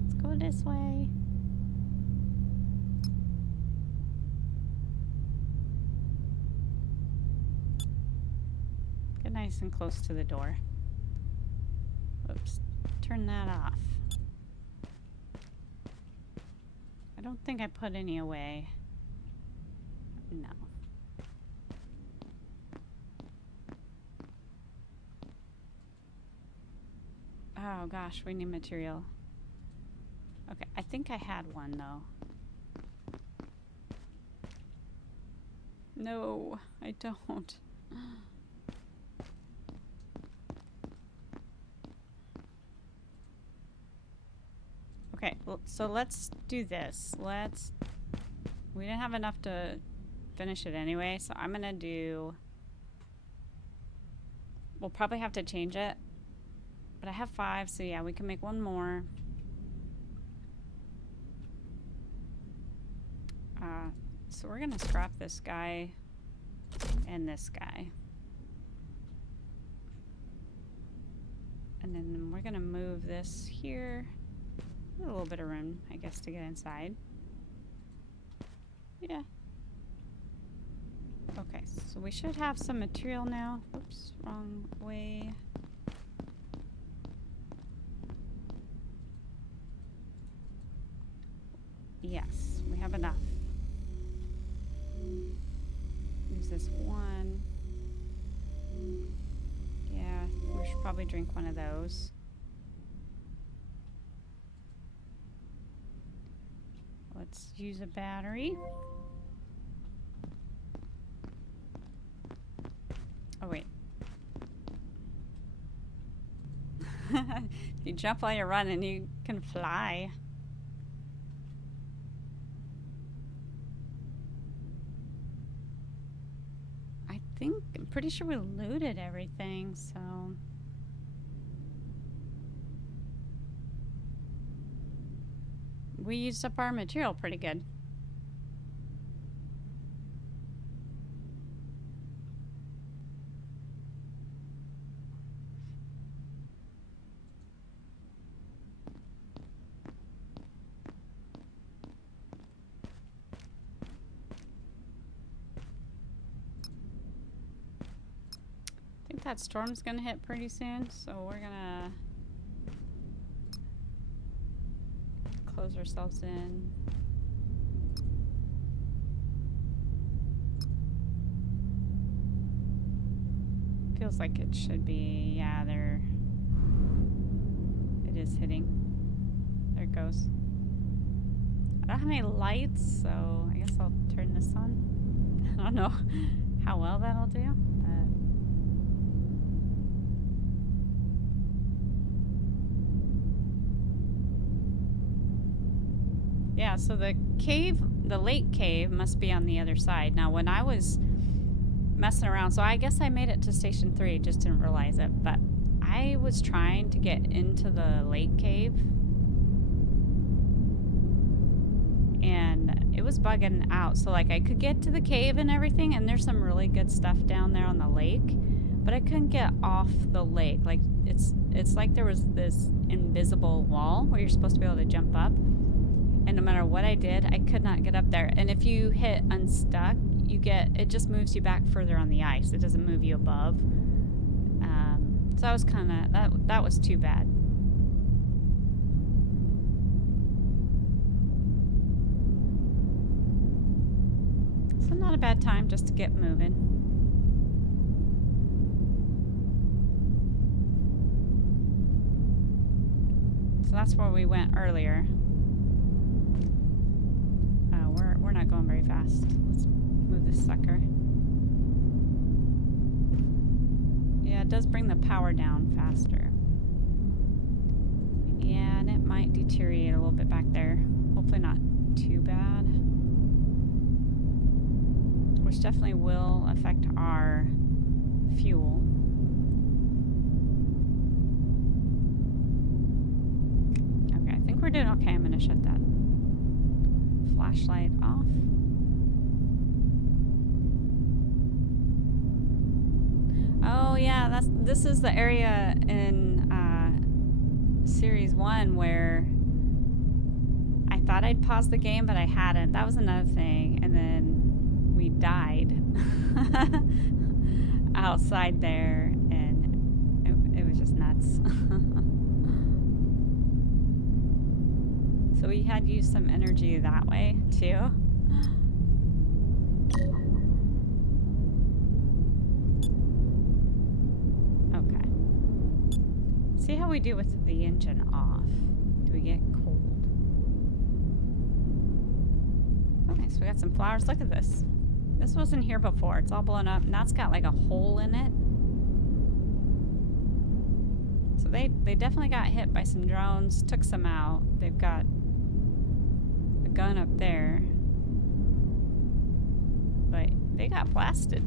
Let's go this way. Get nice and close to the door. Whoops. Turn that off. I don't think I put any away. No. Oh gosh, we need material. Okay, I think I had one though. No, I don't. Okay, well, so let's do this. We didn't have enough to finish it anyway, so I'm gonna do... We'll probably have to change it. But I have 5, so yeah, we can make one more. So we're gonna scrap this guy and this guy. And then we're gonna move this here. A little bit of room, I guess, to get inside. Yeah. Okay, so we should have some material now. Oops, wrong way. Yes, we have enough. Use this one. Yeah, we should probably drink one of those. Let's use a battery. Oh, wait. If you jump while you're running, you can fly. I'm pretty sure we looted everything, so. We used up our material pretty good. I think that storm's gonna hit pretty soon, so we're gonna close ourselves in. Feels like it should be, yeah, it is hitting. There it goes. I don't have any lights, so I guess I'll turn this on. I don't know how well that'll do, but yeah, so the lake cave must be on the other side. Now, when I was messing around, so I guess I made it to station 3, just didn't realize it, but I was trying to get into the lake cave and it was bugging out. So like I could get to the cave and everything, and there's some really good stuff down there on the lake, but I couldn't get off the lake. Like it's like there was this invisible wall where you're supposed to be able to jump up, and no matter what I did, I could not get up there. And if you hit unstuck, it just moves you back further on the ice. It doesn't move you above. So I was kind of, that was too bad. So not a bad time just to get moving. So that's where we went earlier. We're not going very fast. Let's move this sucker. Yeah, it does bring the power down faster. Yeah, and it might deteriorate a little bit back there. Hopefully not too bad. Which definitely will affect our fuel. Okay, I think we're doing okay. I'm gonna shut that flashlight off. Oh yeah, this is the area in Series 1 where I thought I'd pause the game, but I hadn't. That was another thing. And then we died outside there, and it was just nuts. So we had used some energy that way too. Okay. See how we do with the engine off. Do we get cold? Okay, so we got some flowers. Look at this. This wasn't here before. It's all blown up, and that's got like a hole in it. So they definitely got hit by some drones, took some out. They've got a gun up there, but they got blasted.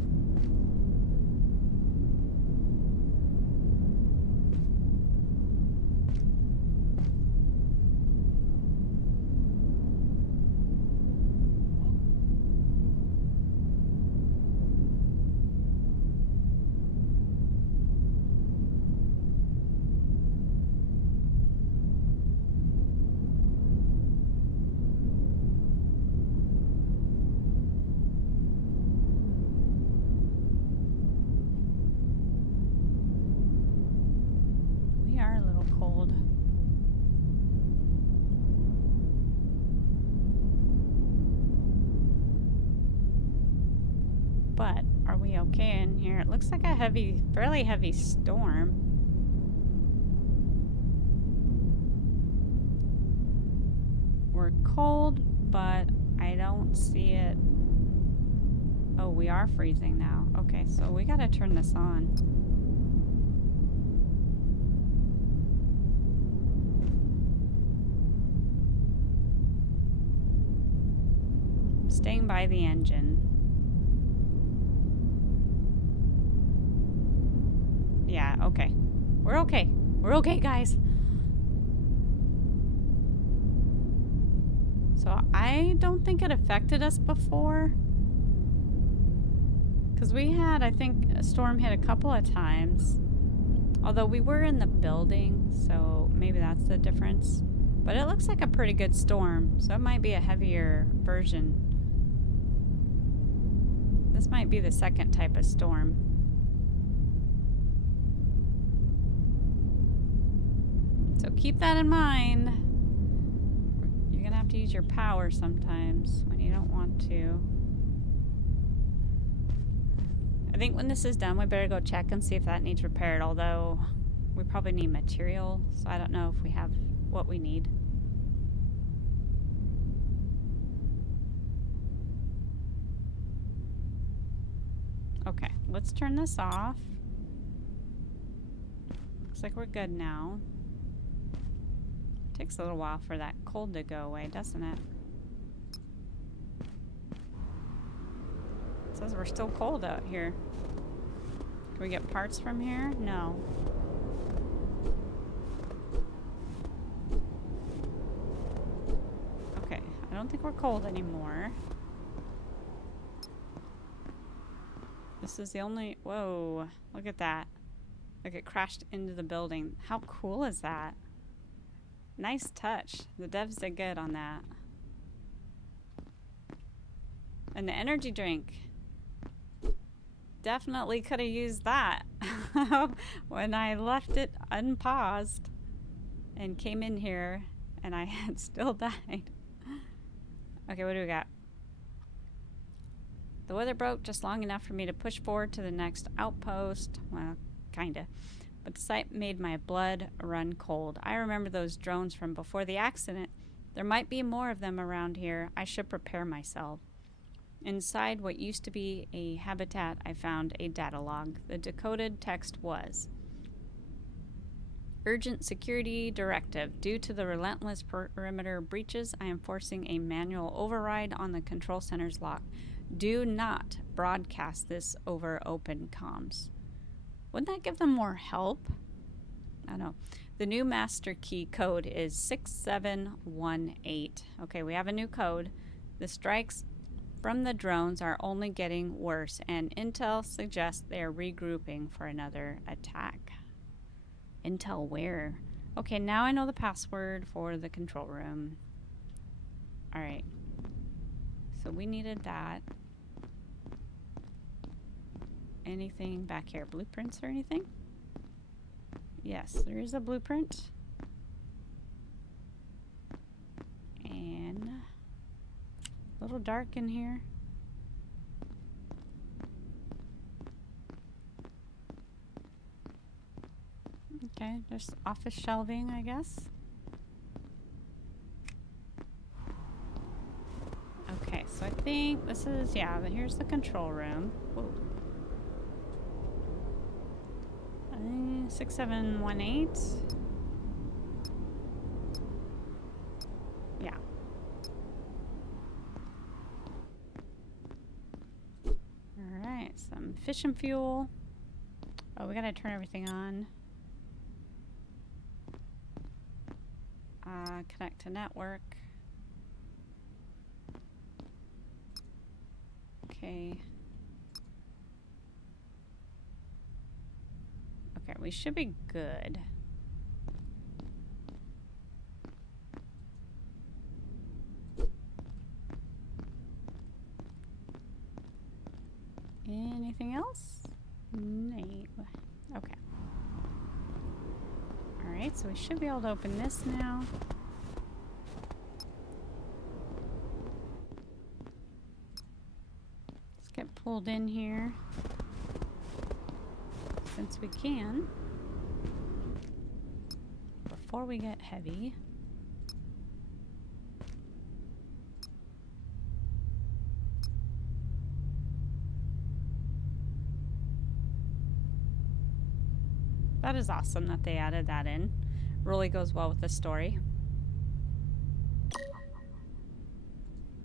But are we okay in here? It looks like a fairly heavy storm. We're cold, but I don't see it. Oh, we are freezing now. Okay, so we gotta turn this on. I'm staying by the engine. Yeah, okay. We're okay. We're okay, guys. So I don't think it affected us before. Because we had, I think, a storm hit a couple of times. Although we were in the building, so maybe that's the difference. But it looks like a pretty good storm, so it might be a heavier version. This might be the second type of storm. So keep that in mind. You're gonna have to use your power sometimes when you don't want to. I think when this is done, we better go check and see if that needs repaired, although we probably need material, so I don't know if we have what we need. Okay, let's turn this off. Looks like we're good now. Takes a little while for that cold to go away, doesn't it? It says we're still cold out here. Can we get parts from here? No. Okay, I don't think we're cold anymore. This is the only... Whoa, look at that. Like it crashed into the building. How cool is that? Nice touch. The devs did good on that. And the energy drink. Definitely could have used that when I left it unpaused and came in here and I had still died. Okay, what do we got? The weather broke just long enough for me to push forward to the next outpost. Well, kinda. But the sight made my blood run cold. I remember those drones from before the accident. There might be more of them around here. I should prepare myself. Inside what used to be a habitat, I found a data log. The decoded text was: Urgent security directive. Due to the relentless perimeter breaches, I am forcing a manual override on the control center's lock. Do not broadcast this over open comms. Wouldn't that give them more help? I don't know. The new master key code is 6718. Okay, we have a new code. The strikes from the drones are only getting worse, and intel suggests they are regrouping for another attack. Intel where? Okay, now I know the password for the control room. Alright. So we needed that. Anything back here? Blueprints or anything? Yes, there is a blueprint. And a little dark in here. Okay, there's office shelving, I guess. Okay, so I think this is, yeah, but here's the control room. Whoa. 6718. Yeah. Alright, some fission fuel. Oh, we gotta turn everything on. Connect to network. Okay. Okay, we should be good. Anything else? No. Okay. Alright, so we should be able to open this now. Let's get pulled in here. Since we can. Before we get heavy. That is awesome that they added that in. Really goes well with the story.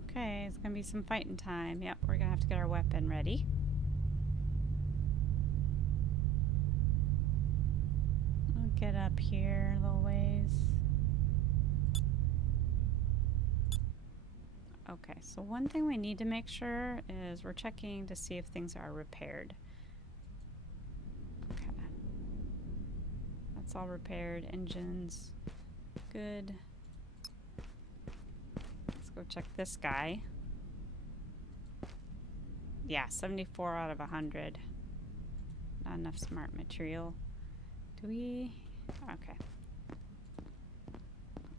Okay, it's gonna be some fighting time. Yep, we're gonna have to get our weapon ready. I'll get up here a little ways. Okay, so one thing we need to make sure is we're checking to see if things are repaired. Okay. That's all repaired. Engines. Good. Let's go check this guy. Yeah, 74 out of 100. Not enough smart material. Do we? Okay.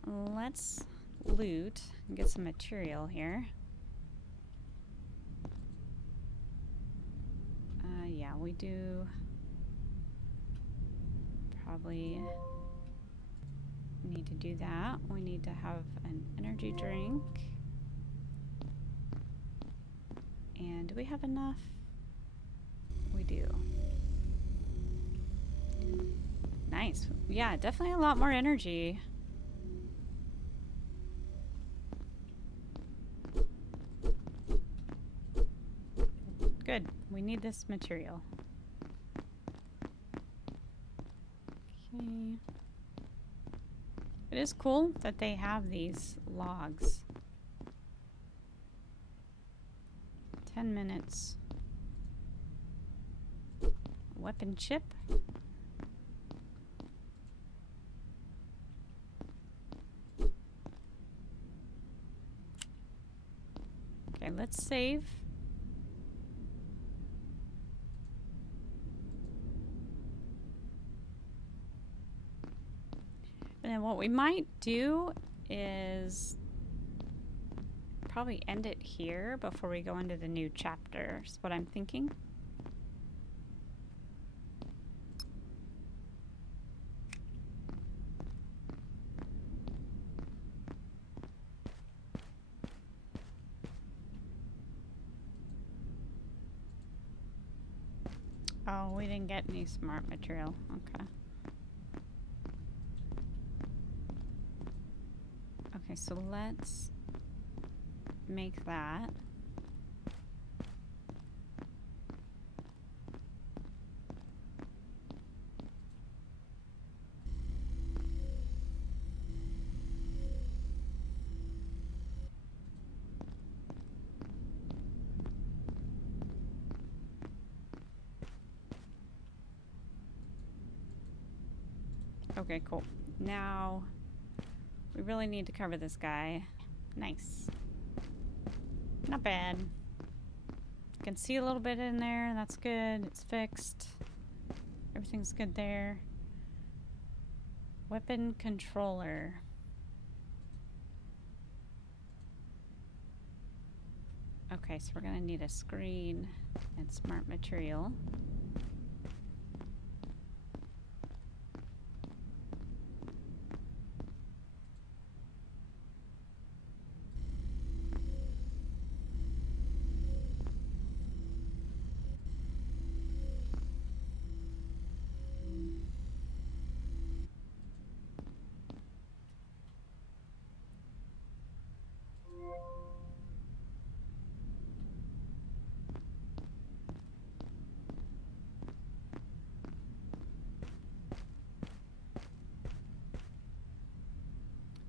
Let's loot and get some material here. Yeah, we do probably need to do that. We need to have an energy drink. And do we have enough? We do. Nice. Yeah, definitely a lot more energy. Good. We need this material. Okay. It is cool that they have these logs. 10 minutes. Weapon chip. Okay, let's save. And then what we might do is probably end it here before we go into the new chapter, is what I'm thinking. Oh, we didn't get any smart material. Okay. Okay, so let's make that. Okay, cool. Now, we really need to cover this guy. Nice. Not bad. You can see a little bit in there. That's good. It's fixed. Everything's good there. Weapon controller. Okay, so we're gonna need a screen and smart material.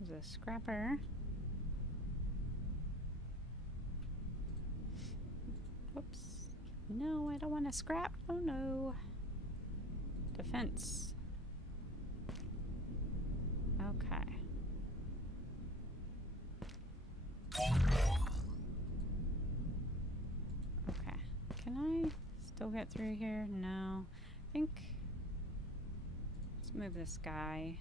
There's a scrapper. Whoops. No, I don't want to scrap. Oh no. Defense. Okay. Okay. Can I still get through here? No. I think... Let's move this guy.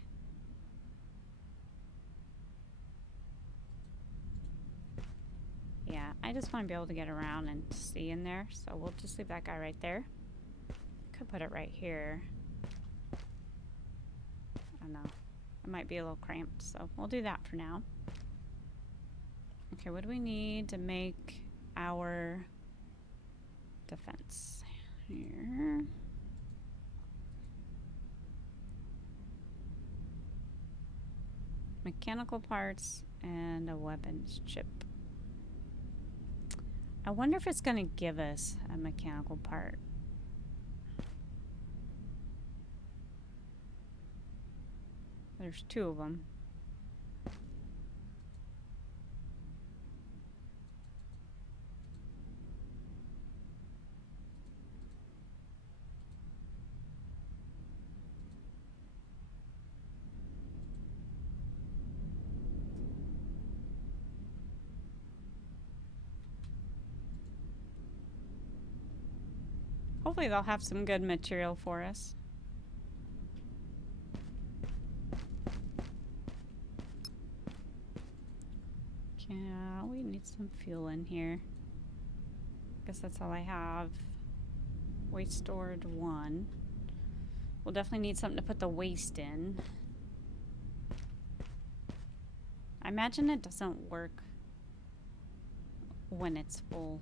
Yeah, I just want to be able to get around and see in there, so we'll just leave that guy right there. Could put it right here. I don't know. It might be a little cramped, so we'll do that for now. Okay, what do we need to make our defense? Here. Mechanical parts and a weapons chip. I wonder if it's going to give us a mechanical part. There's 2 of them. Hopefully they'll have some good material for us. Yeah, we need some fuel in here. Guess that's all I have. Waste stored 1. We'll definitely need something to put the waste in. I imagine it doesn't work when it's full.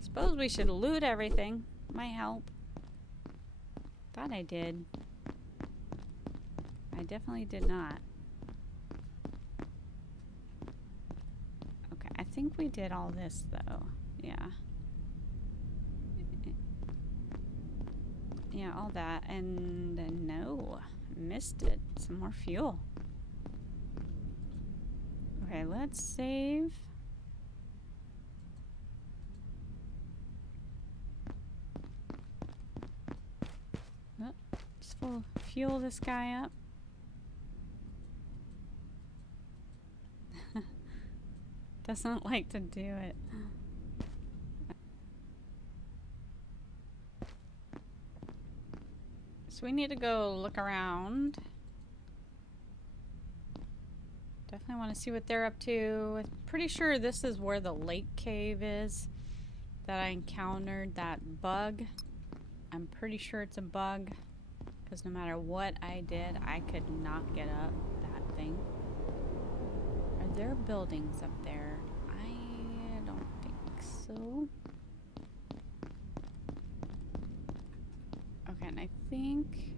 Suppose we should loot everything. Might help. Thought I did. I definitely did not. Okay, I think we did all this though. Yeah. Yeah, all that. And no, missed it. Some more fuel. Okay, let's save. Just fuel this guy up. Doesn't like to do it. So we need to go look around. Definitely want to see what they're up to. I'm pretty sure this is where the lake cave is that I encountered that bug. I'm pretty sure it's a bug because no matter what I did, I could not get up that thing. Are there buildings up there? I don't think so. Okay, and I think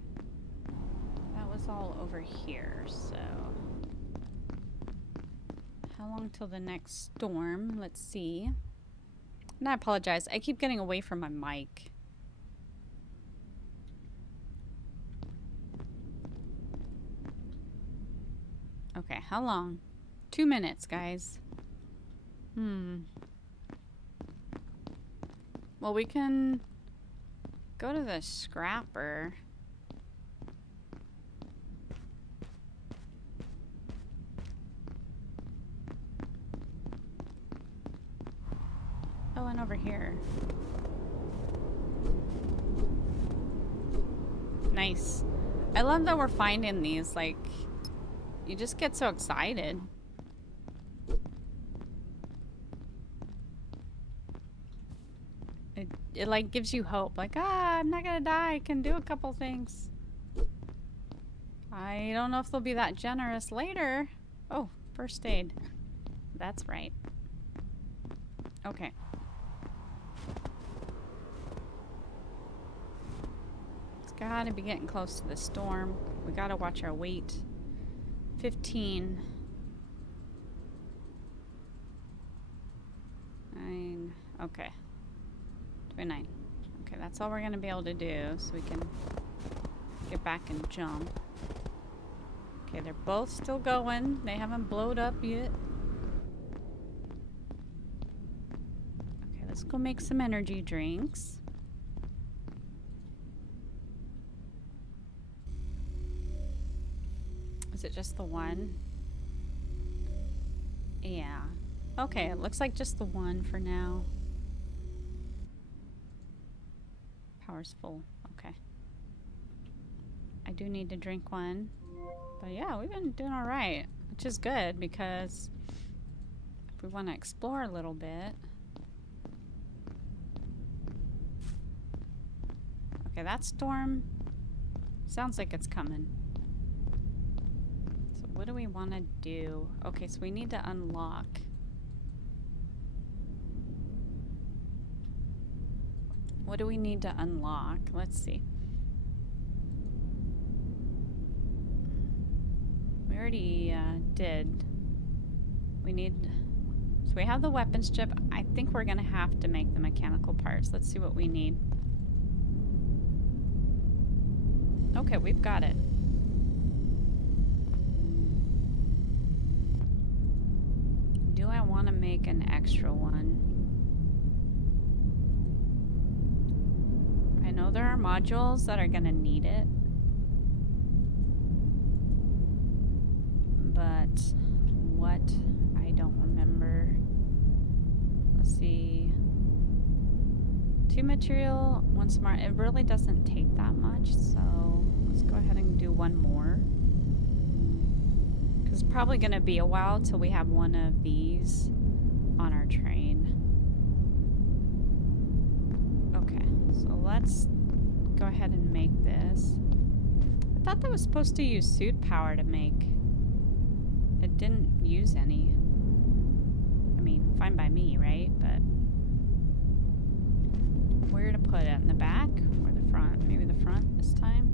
that was all over here, so how long till the next storm? Let's see. And I apologize, I keep getting away from my mic. Okay, how long? 2 minutes, guys. Well, we can go to the scrapper. Oh, and over here. Nice. I love that we're finding these, like, you just get so excited. It like gives you hope. Like, I'm not gonna die. I can do a couple things. I don't know if they'll be that generous later. Oh, first aid. That's right. Okay. It's gotta be getting close to the storm. We gotta watch our weight. 15. 9. Okay. 29. Okay, that's all we're gonna be able to do, so we can get back and jump. Okay, they're both still going. They haven't blowed up yet. Okay, let's go make some energy drinks. Is it just the one? Yeah. Okay, it looks like just the one for now. Power's full. Okay. I do need to drink one. But yeah, we've been doing alright. Which is good because if we want to explore a little bit. Okay, that storm sounds like it's coming. So what do we want to do? Okay, so we need to unlock. What do we need to unlock? Let's see. We already did. We need... So we have the weapons chip. I think we're going to have to make the mechanical parts. Let's see what we need. Okay, we've got it. Do I want to make an extra one? I know there are modules that are going to need it. But what? I don't remember. Let's see. 2 material, 1 smart. It really doesn't take that much, so let's go ahead and do 1 more. Because it's probably going to be a while till we have one of these on our train. Okay, so let's go ahead and make this. I thought that was supposed to use suit power to make. It didn't use any. I mean, fine by me, right? But where to put it? In the back or the front? Maybe the front this time.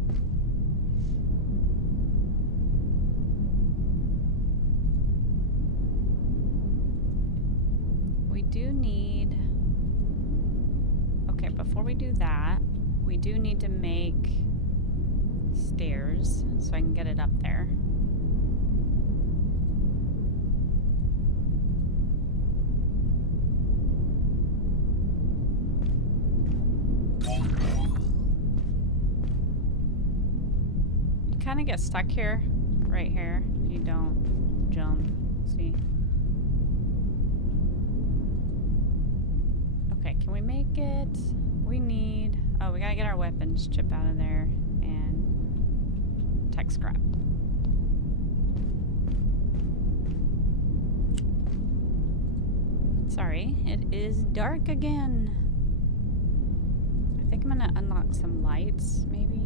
We do need... Okay, before we do that, we do need to make stairs so I can get it up there. Kind of get stuck here, right here, if you don't jump. See? Okay, can we make it? We need... Oh, we gotta get our weapons chip out of there and tech scrap. Sorry, it is dark again. I think I'm gonna unlock some lights, maybe.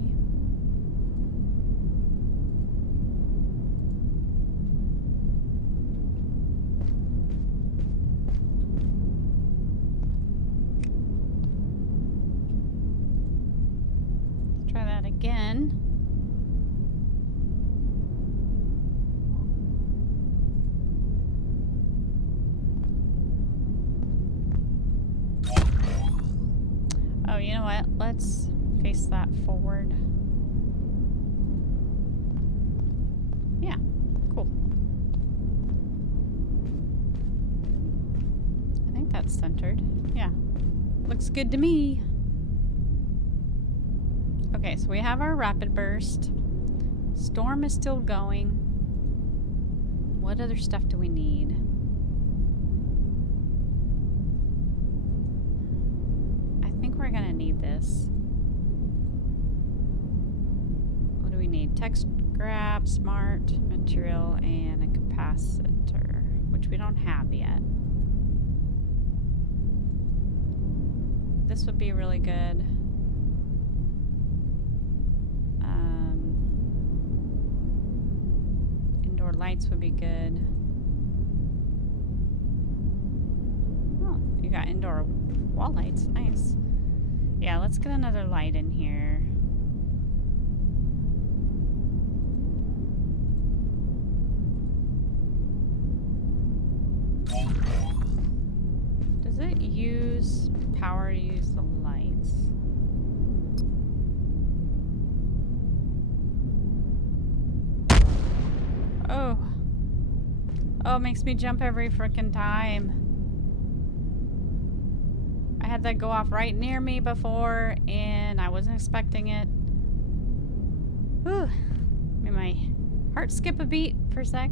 Again. Oh, you know what? Let's face that forward. Yeah, cool. I think that's centered. Yeah, looks good to me. Okay, so we have our rapid burst. Storm is still going. What other stuff do we need? I think we're gonna need this. What do we need? Tech scrap, smart material, and a capacitor, which we don't have yet. This would be really good. Lights would be good. Oh, you got indoor wall lights. Nice. Yeah, let's get another light in here. Does it use power to use the lights? Oh. Oh, it makes me jump every frickin' time. I had that go off right near me before, and I wasn't expecting it. Whew. Made my heart skip a beat for a sec.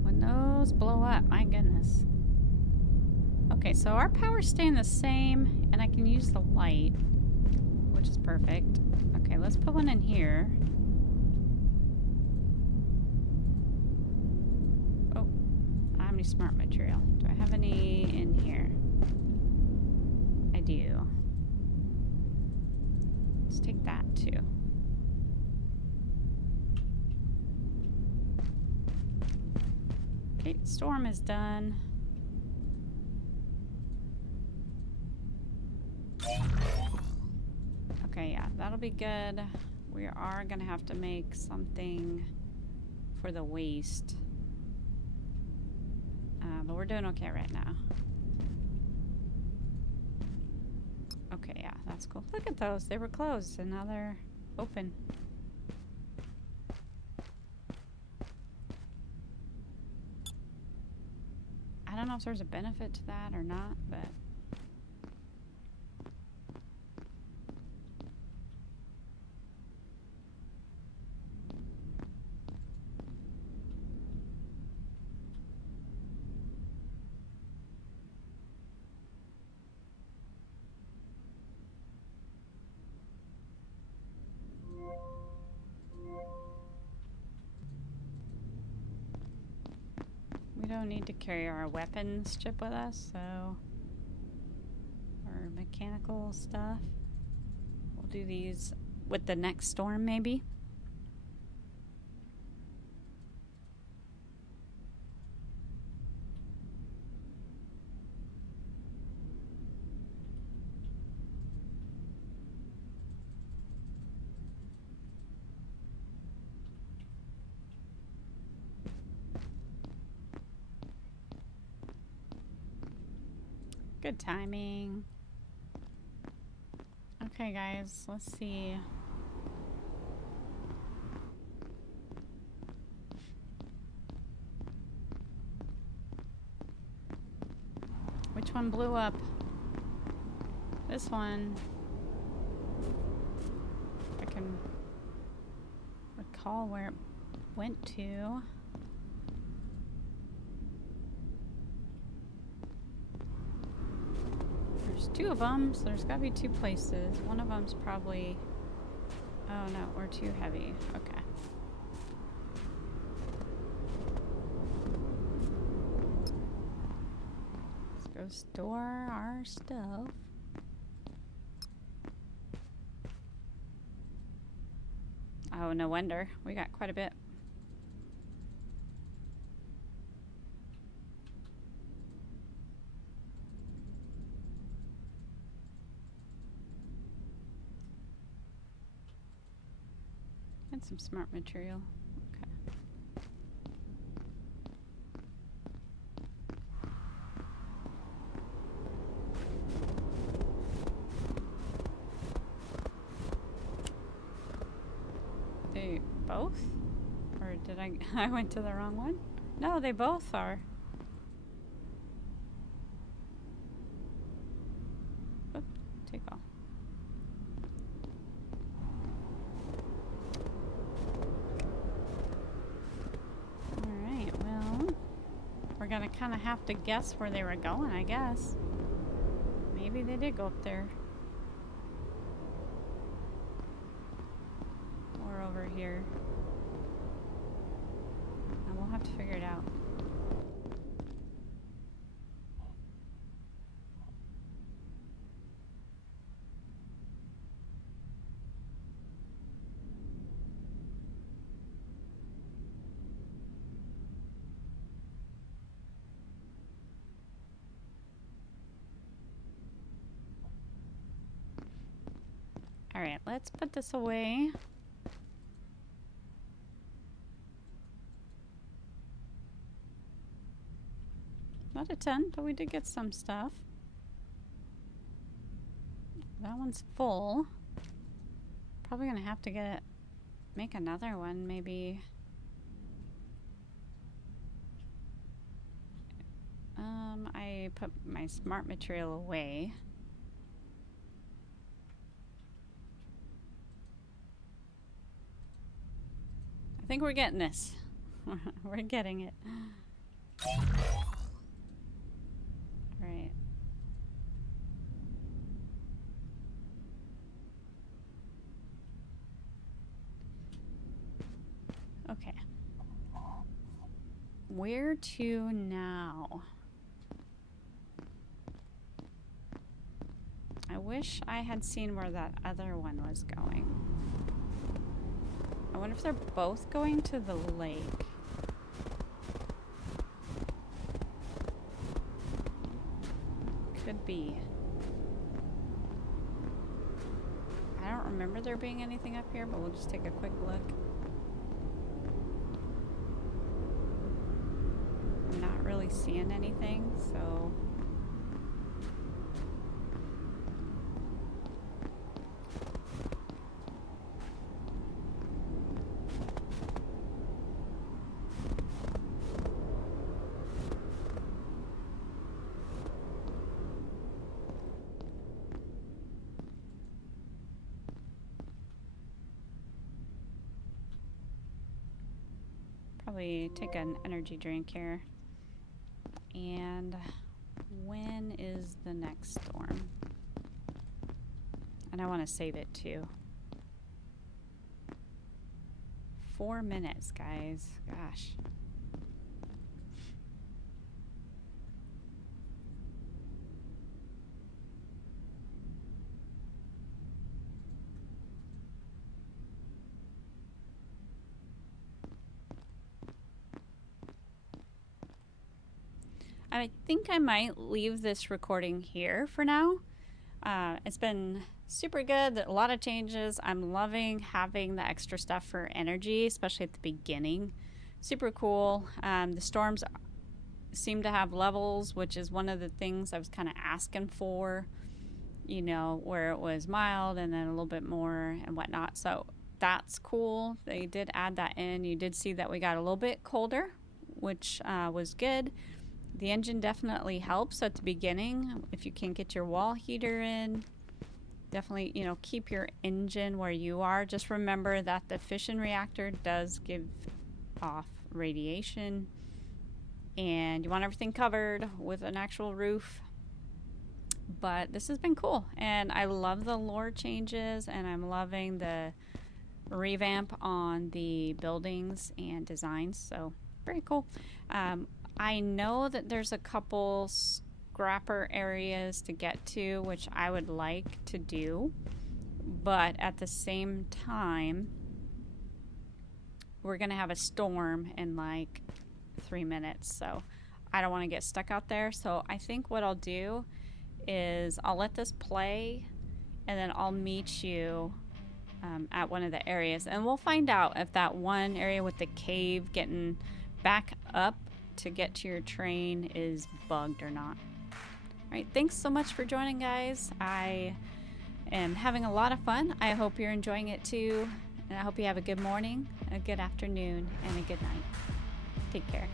When those blow up, my goodness. Okay, so our power's staying the same, and I can use the light, which is perfect. Okay, let's put one in here. Smart material. Do I have any in here? I do? Let's take that too. Okay, storm is done. Okay, yeah, that'll be good. We are gonna have to make something for the waste. But we're doing okay right now. Okay, yeah, that's cool. Look at those. They were closed and now they're open. I don't know if there's a benefit to that or not, but... we don't need to carry our weapons chip with us, so... or mechanical stuff. We'll do these with the next storm, maybe. Good timing. Okay, guys, let's see. Which one blew up? This one. If I can recall where it went to. There's two of them, so there's got to be two places. One of them's probably... oh no, we're too heavy. Okay. Let's go store our stuff. Oh, no wonder. We got quite a bit. And some smart material. Okay. They both? Or did I went to the wrong one? No, they both are. Oop, take off. Alright, well, we're gonna kind of have to guess where they were going, I guess. Maybe they did go up there. Or over here. And we'll have to figure it out. Alright, let's put this away. Not a ton, but we did get some stuff. That one's full. Probably gonna have to make another one, maybe. I put my smart material away. I think we're getting this. We're getting it. Right. Okay. Where to now? wish I had seen where that other one was going. I wonder if they're both going to the lake. Could be. I don't remember there being anything up here, but we'll just take a quick look. I'm not really seeing anything, so... Probably take an energy drink here. And when is the next storm? And I want to save it too. 4 minutes, guys. Gosh. I think I might leave this recording here for now. It's been super good. A lot of changes. I'm loving having the extra stuff for energy, especially at the beginning. Super cool. The storms seem to have levels, which is one of the things I was kind of asking for, you know, where it was mild and then a little bit more and whatnot. So that's cool. They did add that in. You did see that we got a little bit colder, which was good. The engine definitely helps at the beginning. If you can get your wall heater in, definitely, you know, keep your engine where you are. Just remember that the fission reactor does give off radiation, and you want everything covered with an actual roof. But this has been cool, and I love the lore changes, and I'm loving the revamp on the buildings and designs. So very cool. I know that there's a couple scrapper areas to get to, which I would like to do, but at the same time, we're gonna have a storm in like 3 minutes, so I don't want to get stuck out there. So I think what I'll do is I'll let this play, and then I'll meet you at one of the areas, and we'll find out if that one area with the cave getting back up to get to your train is bugged or not. All right, thanks so much for joining, guys. I am having a lot of fun. I hope you're enjoying it too, and I hope you have a good morning, a good afternoon, and a good night. Take care.